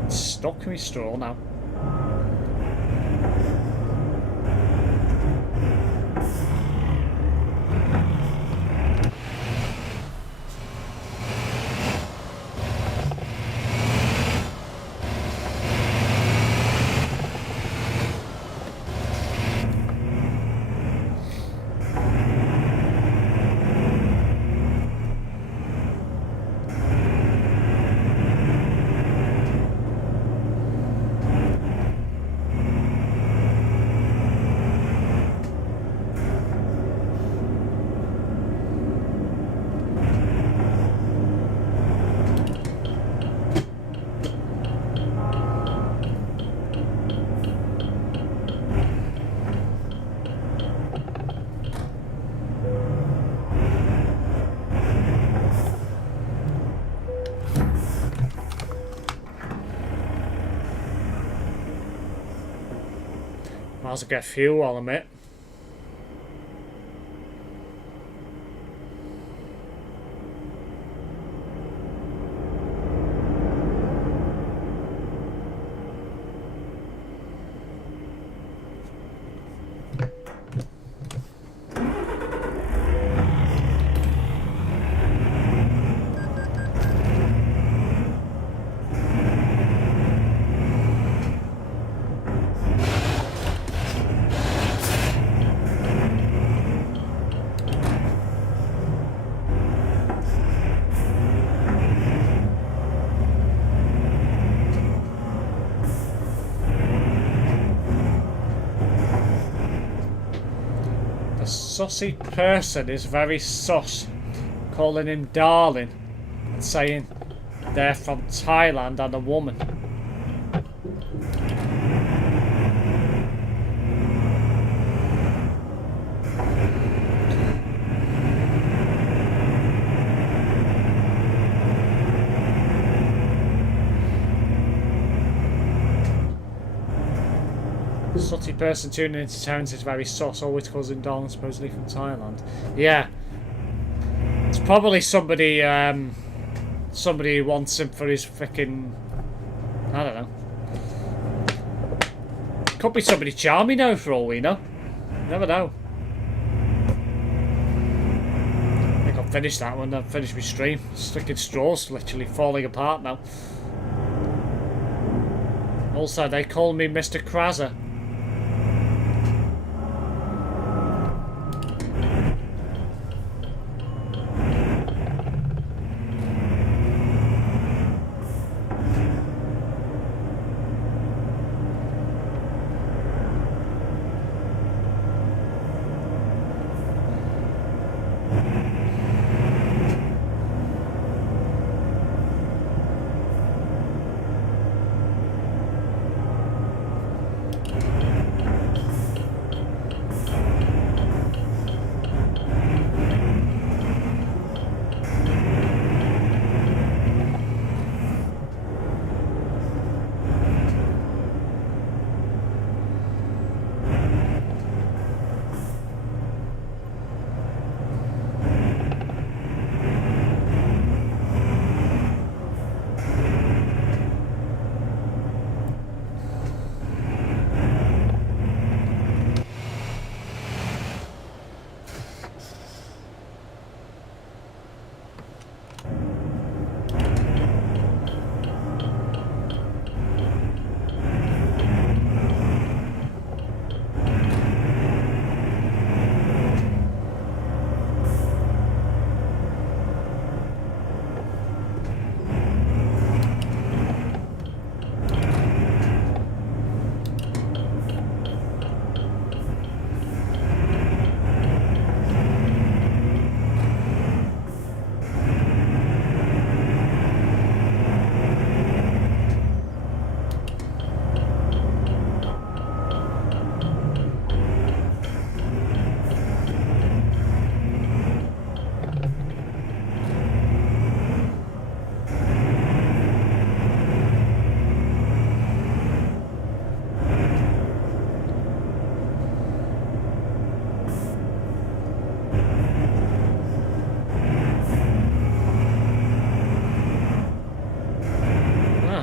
Stuck in my straw now. Might as well get fuel while I'm at it. Sussy person is very sus, calling him darling and saying they're from Thailand and a woman. Sutty person tuning into Terence is very sus, always calls him darling, supposedly from Thailand. Yeah. It's probably somebody somebody who wants him for his freaking, I don't know. Could be somebody charming now for all we know. Never know. I think I'll finish that one, I'll finish my stream. Sticking straws literally falling apart now. Also, they call me Mr. Kraser.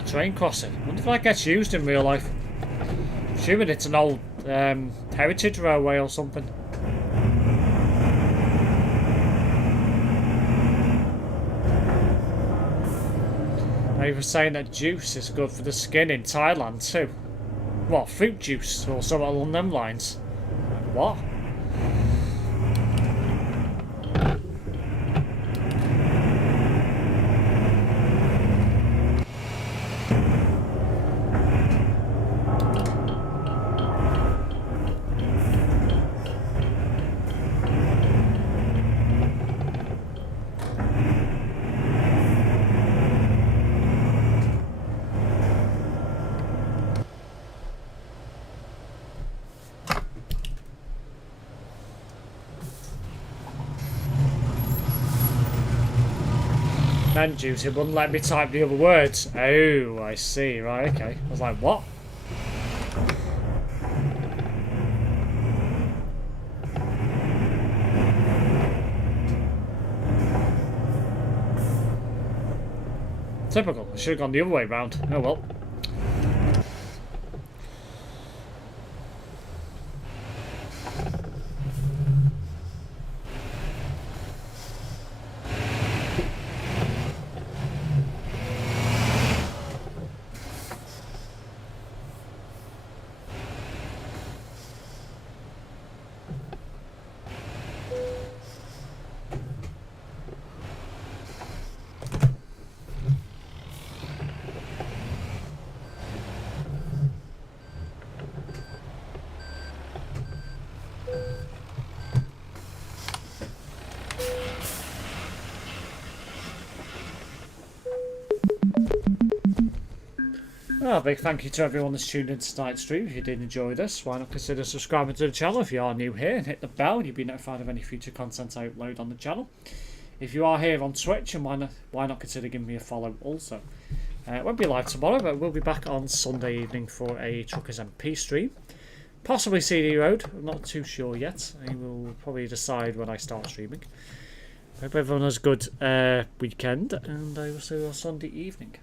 train crossing. I wonder if that gets used in real life. I'm assuming it's an old heritage railway or something. They were saying that juice is good for the skin in Thailand too. What, fruit juice or something along them lines? What? Men juice, it wouldn't let me type the other words. Oh, I see. Right, okay. I was like, what? Typical. I should have gone the other way round. Oh well. Well, a big thank you to everyone that's tuned in to tonight's stream. If you did enjoy this, why not consider subscribing to the channel if you are new here and hit the bell. You'll be notified of any future content I upload on the channel. If you are here on Twitch, and why not consider giving me a follow also. It won't be live tomorrow, but we'll be back on Sunday evening for a Truckers MP stream. Possibly CD Road, I'm not too sure yet. I will probably decide when I start streaming. Hope everyone has a good weekend, and I will see you on Sunday evening.